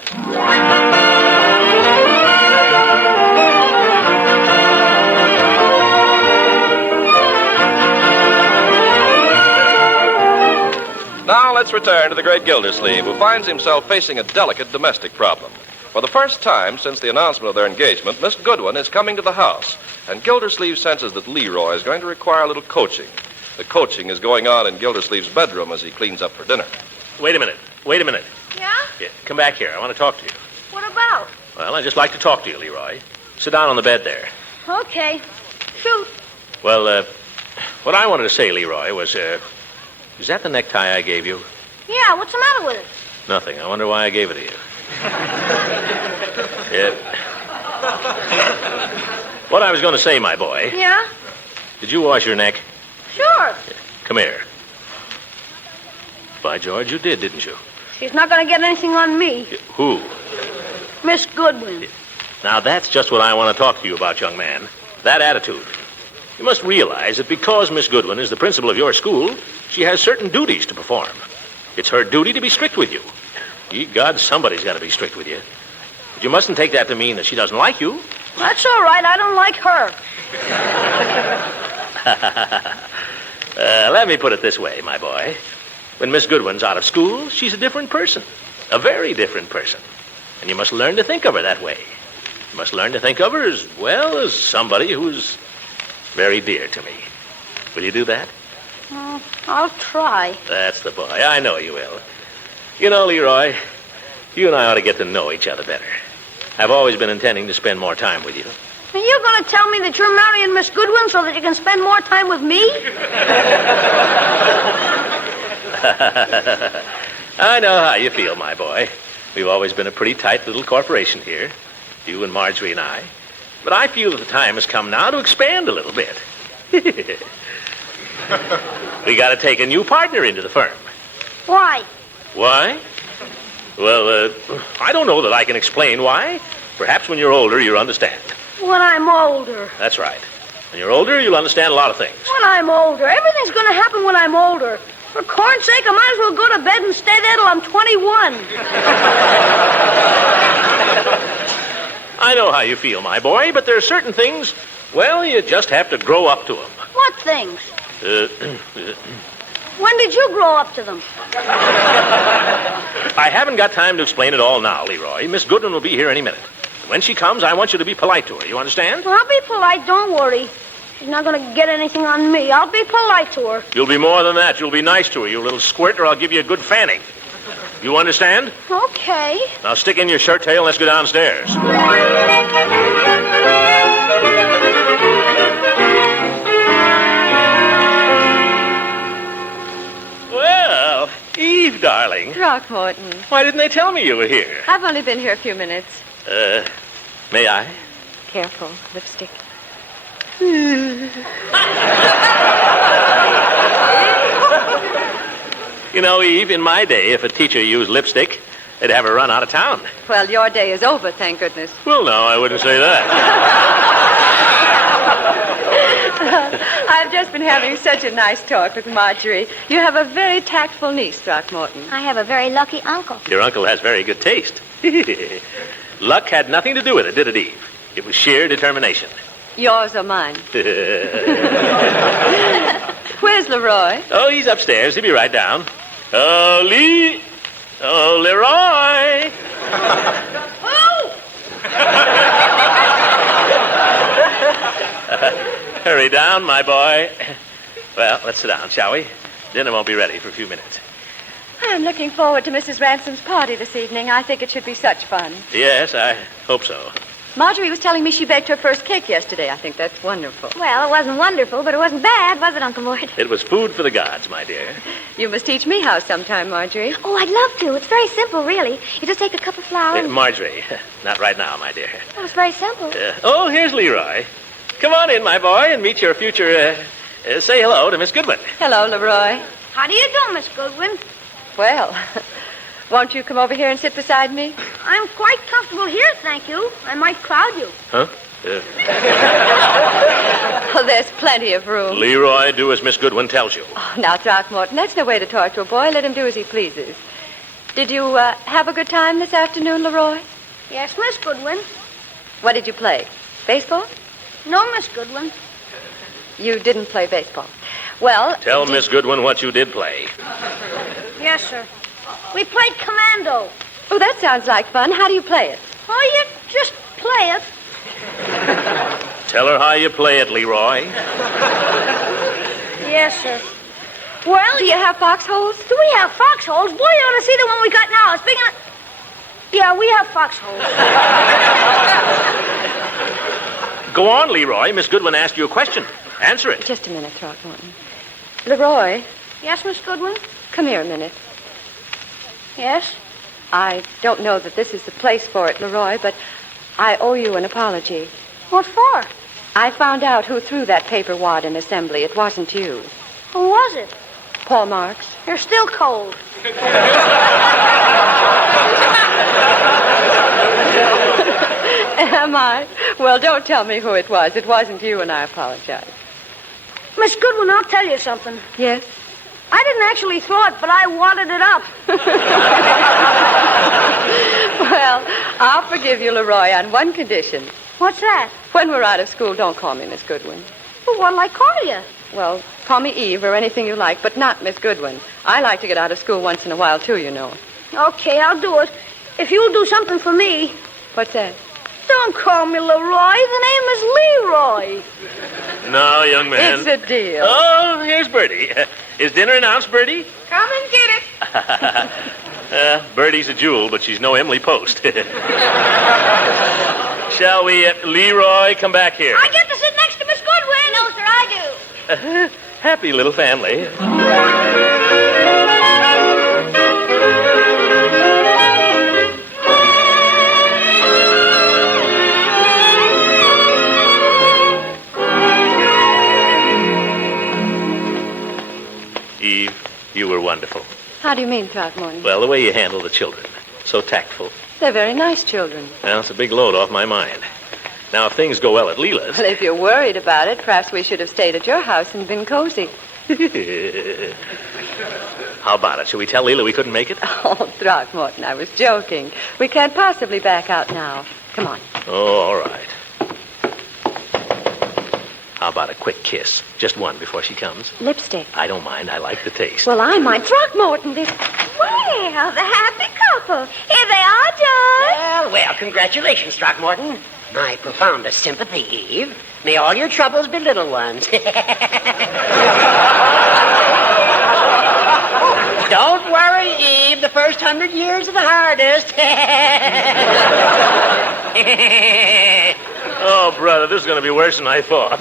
Now let's return to the great Gildersleeve, who finds himself facing a delicate domestic problem. For the first time since the announcement of their engagement, Miss Goodwin is coming to the house, and Gildersleeve senses that Leroy is going to require a little coaching. The coaching is going on in Gildersleeve's bedroom as he cleans up for dinner. Wait a minute. Yeah? Yeah, come back here. I want to talk to you. What about? Well, I'd just like to talk to you, Leroy. Sit down on the bed there. Okay. Shoot. Well, what I wanted to say, Leroy, was, is that the necktie I gave you? Yeah, what's the matter with it? Nothing. I wonder why I gave it to you. Yeah. What I was going to say, my boy. Yeah? Did you wash your neck? Sure. Come here. By George, you did, didn't you? She's not going to get anything on me. Who? Miss Goodwin. Now, that's just what I want to talk to you about, young man. That attitude. You must realize that because Miss Goodwin is the principal of your school, she has certain duties to perform. It's her duty to be strict with you. Ye gods, somebody's got to be strict with you. But you mustn't take that to mean that she doesn't like you. That's all right. I don't like her. Let me put it this way, my boy. When Miss Goodwin's out of school, she's a different person. A very different person. And you must learn to think of her that way. You must learn to think of her as well as somebody who's very dear to me. Will you do that? I'll try. That's the boy. I know you will. You know, Leroy, you and I ought to get to know each other better. I've always been intending to spend more time with you. Are you going to tell me that you're marrying Miss Goodwin so that you can spend more time with me? I know how you feel, my boy. We've always been a pretty tight little corporation here, you and Marjorie and I. But I feel that the time has come now to expand a little bit. We got to take a new partner into the firm. Why? Why? Well, I don't know that I can explain why. Perhaps when you're older, you'll understand. When I'm older. That's right. When you're older, you'll understand a lot of things. When I'm older. Everything's going to happen when I'm older. For corn's sake, I might as well go to bed and stay there till I'm 21. I know how you feel, my boy, but there are certain things, well, you just have to grow up to them. What things? When did you grow up to them? I haven't got time to explain it all now, Leroy. Miss Goodwin will be here any minute. When she comes, I want you to be polite to her. You understand? Well, I'll be polite, don't worry. She's not going to get anything on me. I'll be polite to her. You'll be more than that. You'll be nice to her, you little squirt, or I'll give you a good fanning. You understand? Okay. Now stick in your shirt tail and let's go downstairs. Well, Eve, darling. Throckmorton. Why didn't they tell me you were here? I've only been here a few minutes. May I? Careful. Lipstick. You know, Eve, in my day, if a teacher used lipstick, they'd have her run out of town. Well, your day is over, thank goodness. Well, no, I wouldn't say that. I've just been having such a nice talk with Marjorie. You have a very tactful niece, Throckmorton. I have a very lucky uncle. Your uncle has very good taste. Luck had nothing to do with it, did it, Eve? It was sheer determination. Yours or mine? Where's Leroy? Oh, he's upstairs. He'll be right down. Oh, Leroy! Oh! Hurry down, my boy. Well, let's sit down, shall we? Dinner won't be ready for a few minutes. I'm looking forward to Mrs. Ransom's party this evening. I think it should be such fun. Yes, I hope so. Marjorie was telling me she baked her first cake yesterday. I think that's wonderful. Well, it wasn't wonderful, but it wasn't bad, was it, Uncle Mort? It was food for the gods, my dear. You must teach me how sometime, Marjorie. Oh, I'd love to. It's very simple, really. You just take a cup of flour. Marjorie, not right now, my dear. Oh, it's very simple. Oh, here's Leroy. Come on in, my boy, and meet your future, say hello to Miss Goodwin. Hello, Leroy. How do you do, Miss Goodwin? Well, won't you come over here and sit beside me? I'm quite comfortable here, thank you. I might crowd you. Huh? Oh, there's plenty of room. Leroy, do as Miss Goodwin tells you. Oh, now, Throckmorton, that's no way to talk to a boy. Let him do as he pleases. Did you have a good time this afternoon, Leroy? Yes, Miss Goodwin. What did you play? Baseball? No, Miss Goodwin. You didn't play baseball. Well... Tell Miss Goodwin what you did play. Yes, sir. We played commando. Oh, that sounds like fun. How do you play it? Oh, you just play it. Tell her how you play it, Leroy. Yes, sir. Well, do you have foxholes? Do we have foxholes? Boy, you ought to see the one we got now. Speaking of... Yeah, we have foxholes. Go on, Leroy. Miss Goodwin asked you a question. Answer it. Just a minute, Throckmorton. Leroy. Yes, Miss Goodwin? Come here a minute. Yes? I don't know that this is the place for it, Leroy, but I owe you an apology. What for? I found out who threw that paper wad in assembly. It wasn't you. Who was it? Paul Marks. You're still cold. Am I? Well, don't tell me who it was. It wasn't you, and I apologize. Miss Goodwin, I'll tell you something. Yes? I didn't actually throw it, but I wadded it up. Well, I'll forgive you, Leroy, on one condition. What's that? When we're out of school, don't call me Miss Goodwin. Well, what'll I call you? Well, call me Eve or anything you like, but not Miss Goodwin. I like to get out of school once in a while, too, you know. Okay, I'll do it. If you'll do something for me. What's that? Don't call me Leroy. The name is Leroy. No, young man. It's a deal. Oh, here's Bertie. Is dinner announced, Bertie? Come and get it. Bertie's a jewel, but she's no Emily Post. Shall we, Leroy, come back here? I get to sit next to Miss Goodwin. No, sir, I do. Happy little family. Eve, you were wonderful. How do you mean, Throckmorton? Well, the way you handle the children. So tactful. They're very nice children. Well, it's a big load off my mind. Now, if things go well at Leela's... Well, if you're worried about it, perhaps we should have stayed at your house and been cozy. How about it? Should we tell Leela we couldn't make it? Oh, Throckmorton, I was joking. We can't possibly back out now. Come on. Oh, all right. How about a quick kiss? Just one before she comes. Lipstick. I don't mind. I like the taste. Well, I mind. Throckmorton, this... Well, the happy couple. Here they are, George. Well, congratulations, Throckmorton. My profoundest sympathy, Eve. May all your troubles be little ones. Don't worry, Eve. The first 100 years are the hardest. Oh, brother, this is going to be worse than I thought.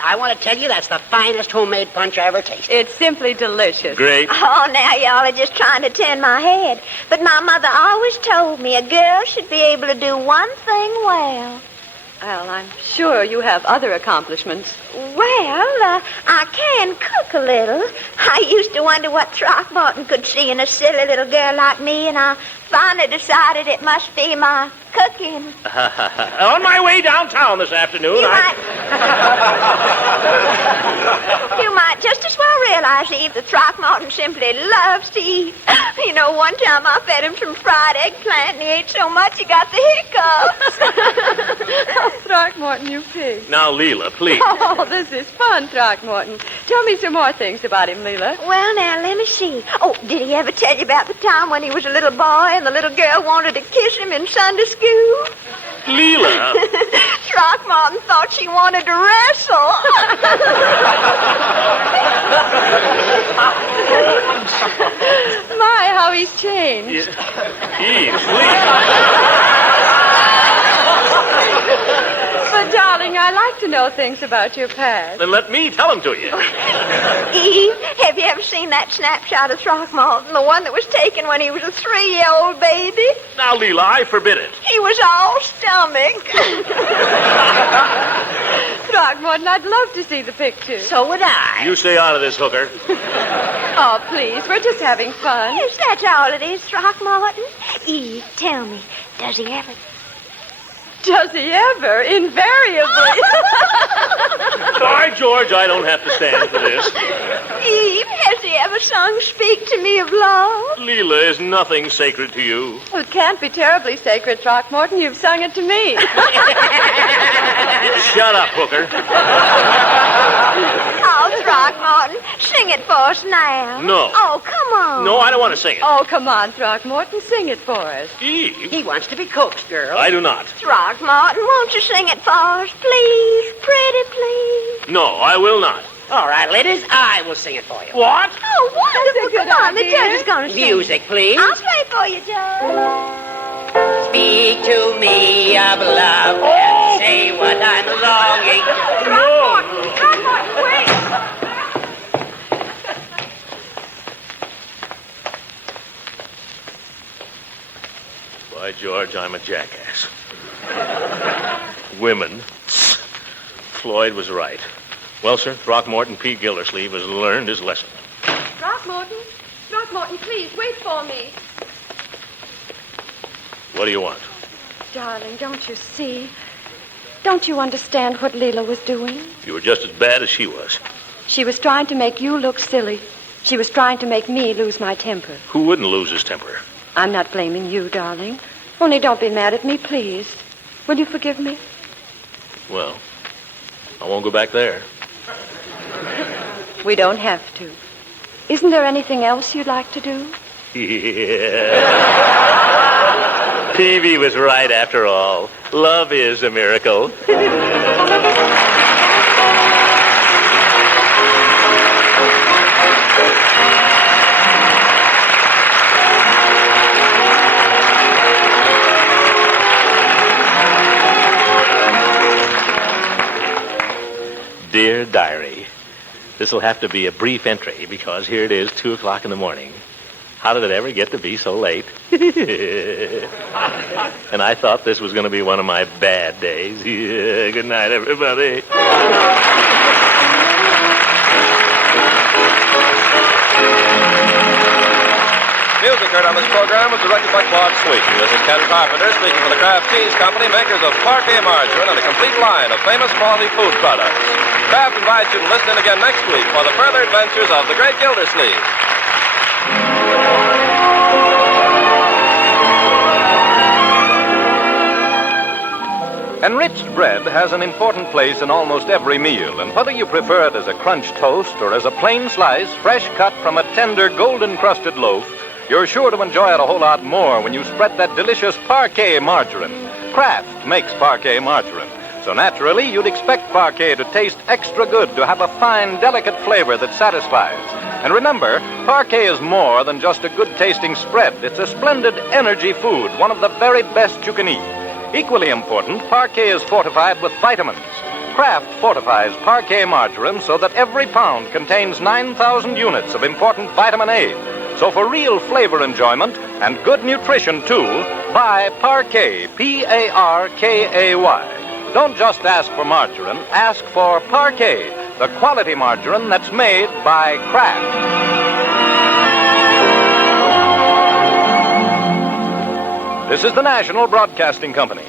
I want to tell you that's the finest homemade punch I ever tasted. It's simply delicious. Great. Oh, now y'all are just trying to turn my head. But my mother always told me a girl should be able to do one thing well. Well, I'm sure you have other accomplishments. Well, I can cook a little. I used to wonder what Throckmorton could see in a silly little girl like me, and I finally decided it must be my cooking. On my way downtown this afternoon, You might just as well realize, Eve, that Throckmorton simply loves to eat. You know, one time I fed him some fried eggplant, and he ate so much he got the hiccups. Oh, Throckmorton, you pig. Now, Leela, please. Oh, this is fun, Throckmorton. Tell me some more things about him, Leela. Well, now, let me see. Oh, did he ever tell you about the time when he was a little boy and the little girl wanted to kiss him in Sunday school? Leela. Throckmorton thought she wanted to wrestle. My, how he's changed. Eve, please. But, darling, I like to know things about your past. Then let me tell them to you. Eve, have you ever seen that snapshot of Throckmorton, the one that was taken when he was a 3-year-old baby? Now, Leela, I forbid it. He was all stomach. Throckmorton, I'd love to see the picture. So would I. You stay out of this, hooker. Oh, please, we're just having fun. Yes, that's all it is, Throckmorton. Eve, tell me, does he ever... Does he ever? Invariably. By George, I don't have to stand for this. Eve, has he ever sung Speak to Me of Love? Leela, is nothing sacred to you? Well, it can't be terribly sacred, Throckmorton. You've sung it to me. Shut up, hooker. Oh, Throckmorton, sing it for us now. No. Oh, come on. No, I don't want to sing it. Oh, come on, Throckmorton. Sing it for us. Eve. He wants to be coaxed, girl. I do not. Throckmorton, won't you sing it for us, please? Pretty, please. No, I will not. All right, ladies, I will sing it for you. What? Oh, wonderful. Come on, the judge is going to sing. Music, please. I'll play for you, Judge. Speak to me of love and say what I'm longing. Throckmorton, wait. By George, I'm a jackass. Women. Floyd was right. Well, sir, Throckmorton P. Gildersleeve has learned his lesson. Throckmorton, please, wait for me. What do you want? Darling, don't you see? Don't you understand what Leela was doing? You were just as bad as she was. She was trying to make you look silly. She was trying to make me lose my temper. Who wouldn't lose his temper? I'm not blaming you, darling. Only don't be mad at me, please. Will you forgive me? Well, I won't go back there. We don't have to. Isn't there anything else you'd like to do? Yeah. Peavy was right after all. Love is a miracle. Dear Diary, this will have to be a brief entry because here it is, 2 o'clock in the morning. How did it ever get to be so late? And I thought this was going to be one of my bad days. Good night, everybody. Music heard on this program was directed by Claude Sweet. This is Ken Carpenter speaking for the Kraft Cheese Company, makers of Parquet margarine and a complete line of famous quality food products. Kraft invites you to listen in again next week for the further adventures of the great Gildersleeve. Enriched bread has an important place in almost every meal, and whether you prefer it as a crunch toast or as a plain slice, fresh cut from a tender, golden-crusted loaf, you're sure to enjoy it a whole lot more when you spread that delicious Parquet margarine. Kraft makes Parquet margarine, so naturally you'd expect Parquet to taste extra good, to have a fine, delicate flavor that satisfies. And remember, Parquet is more than just a good-tasting spread. It's a splendid energy food, one of the very best you can eat. Equally important, Parquet is fortified with vitamins. Kraft fortifies Parquet margarine so that every pound contains 9,000 units of important vitamin A. So for real flavor enjoyment and good nutrition, too, buy Parquet, P-A-R-K-A-Y. Don't just ask for margarine, ask for Parquet, the quality margarine that's made by Kraft. This is the National Broadcasting Company.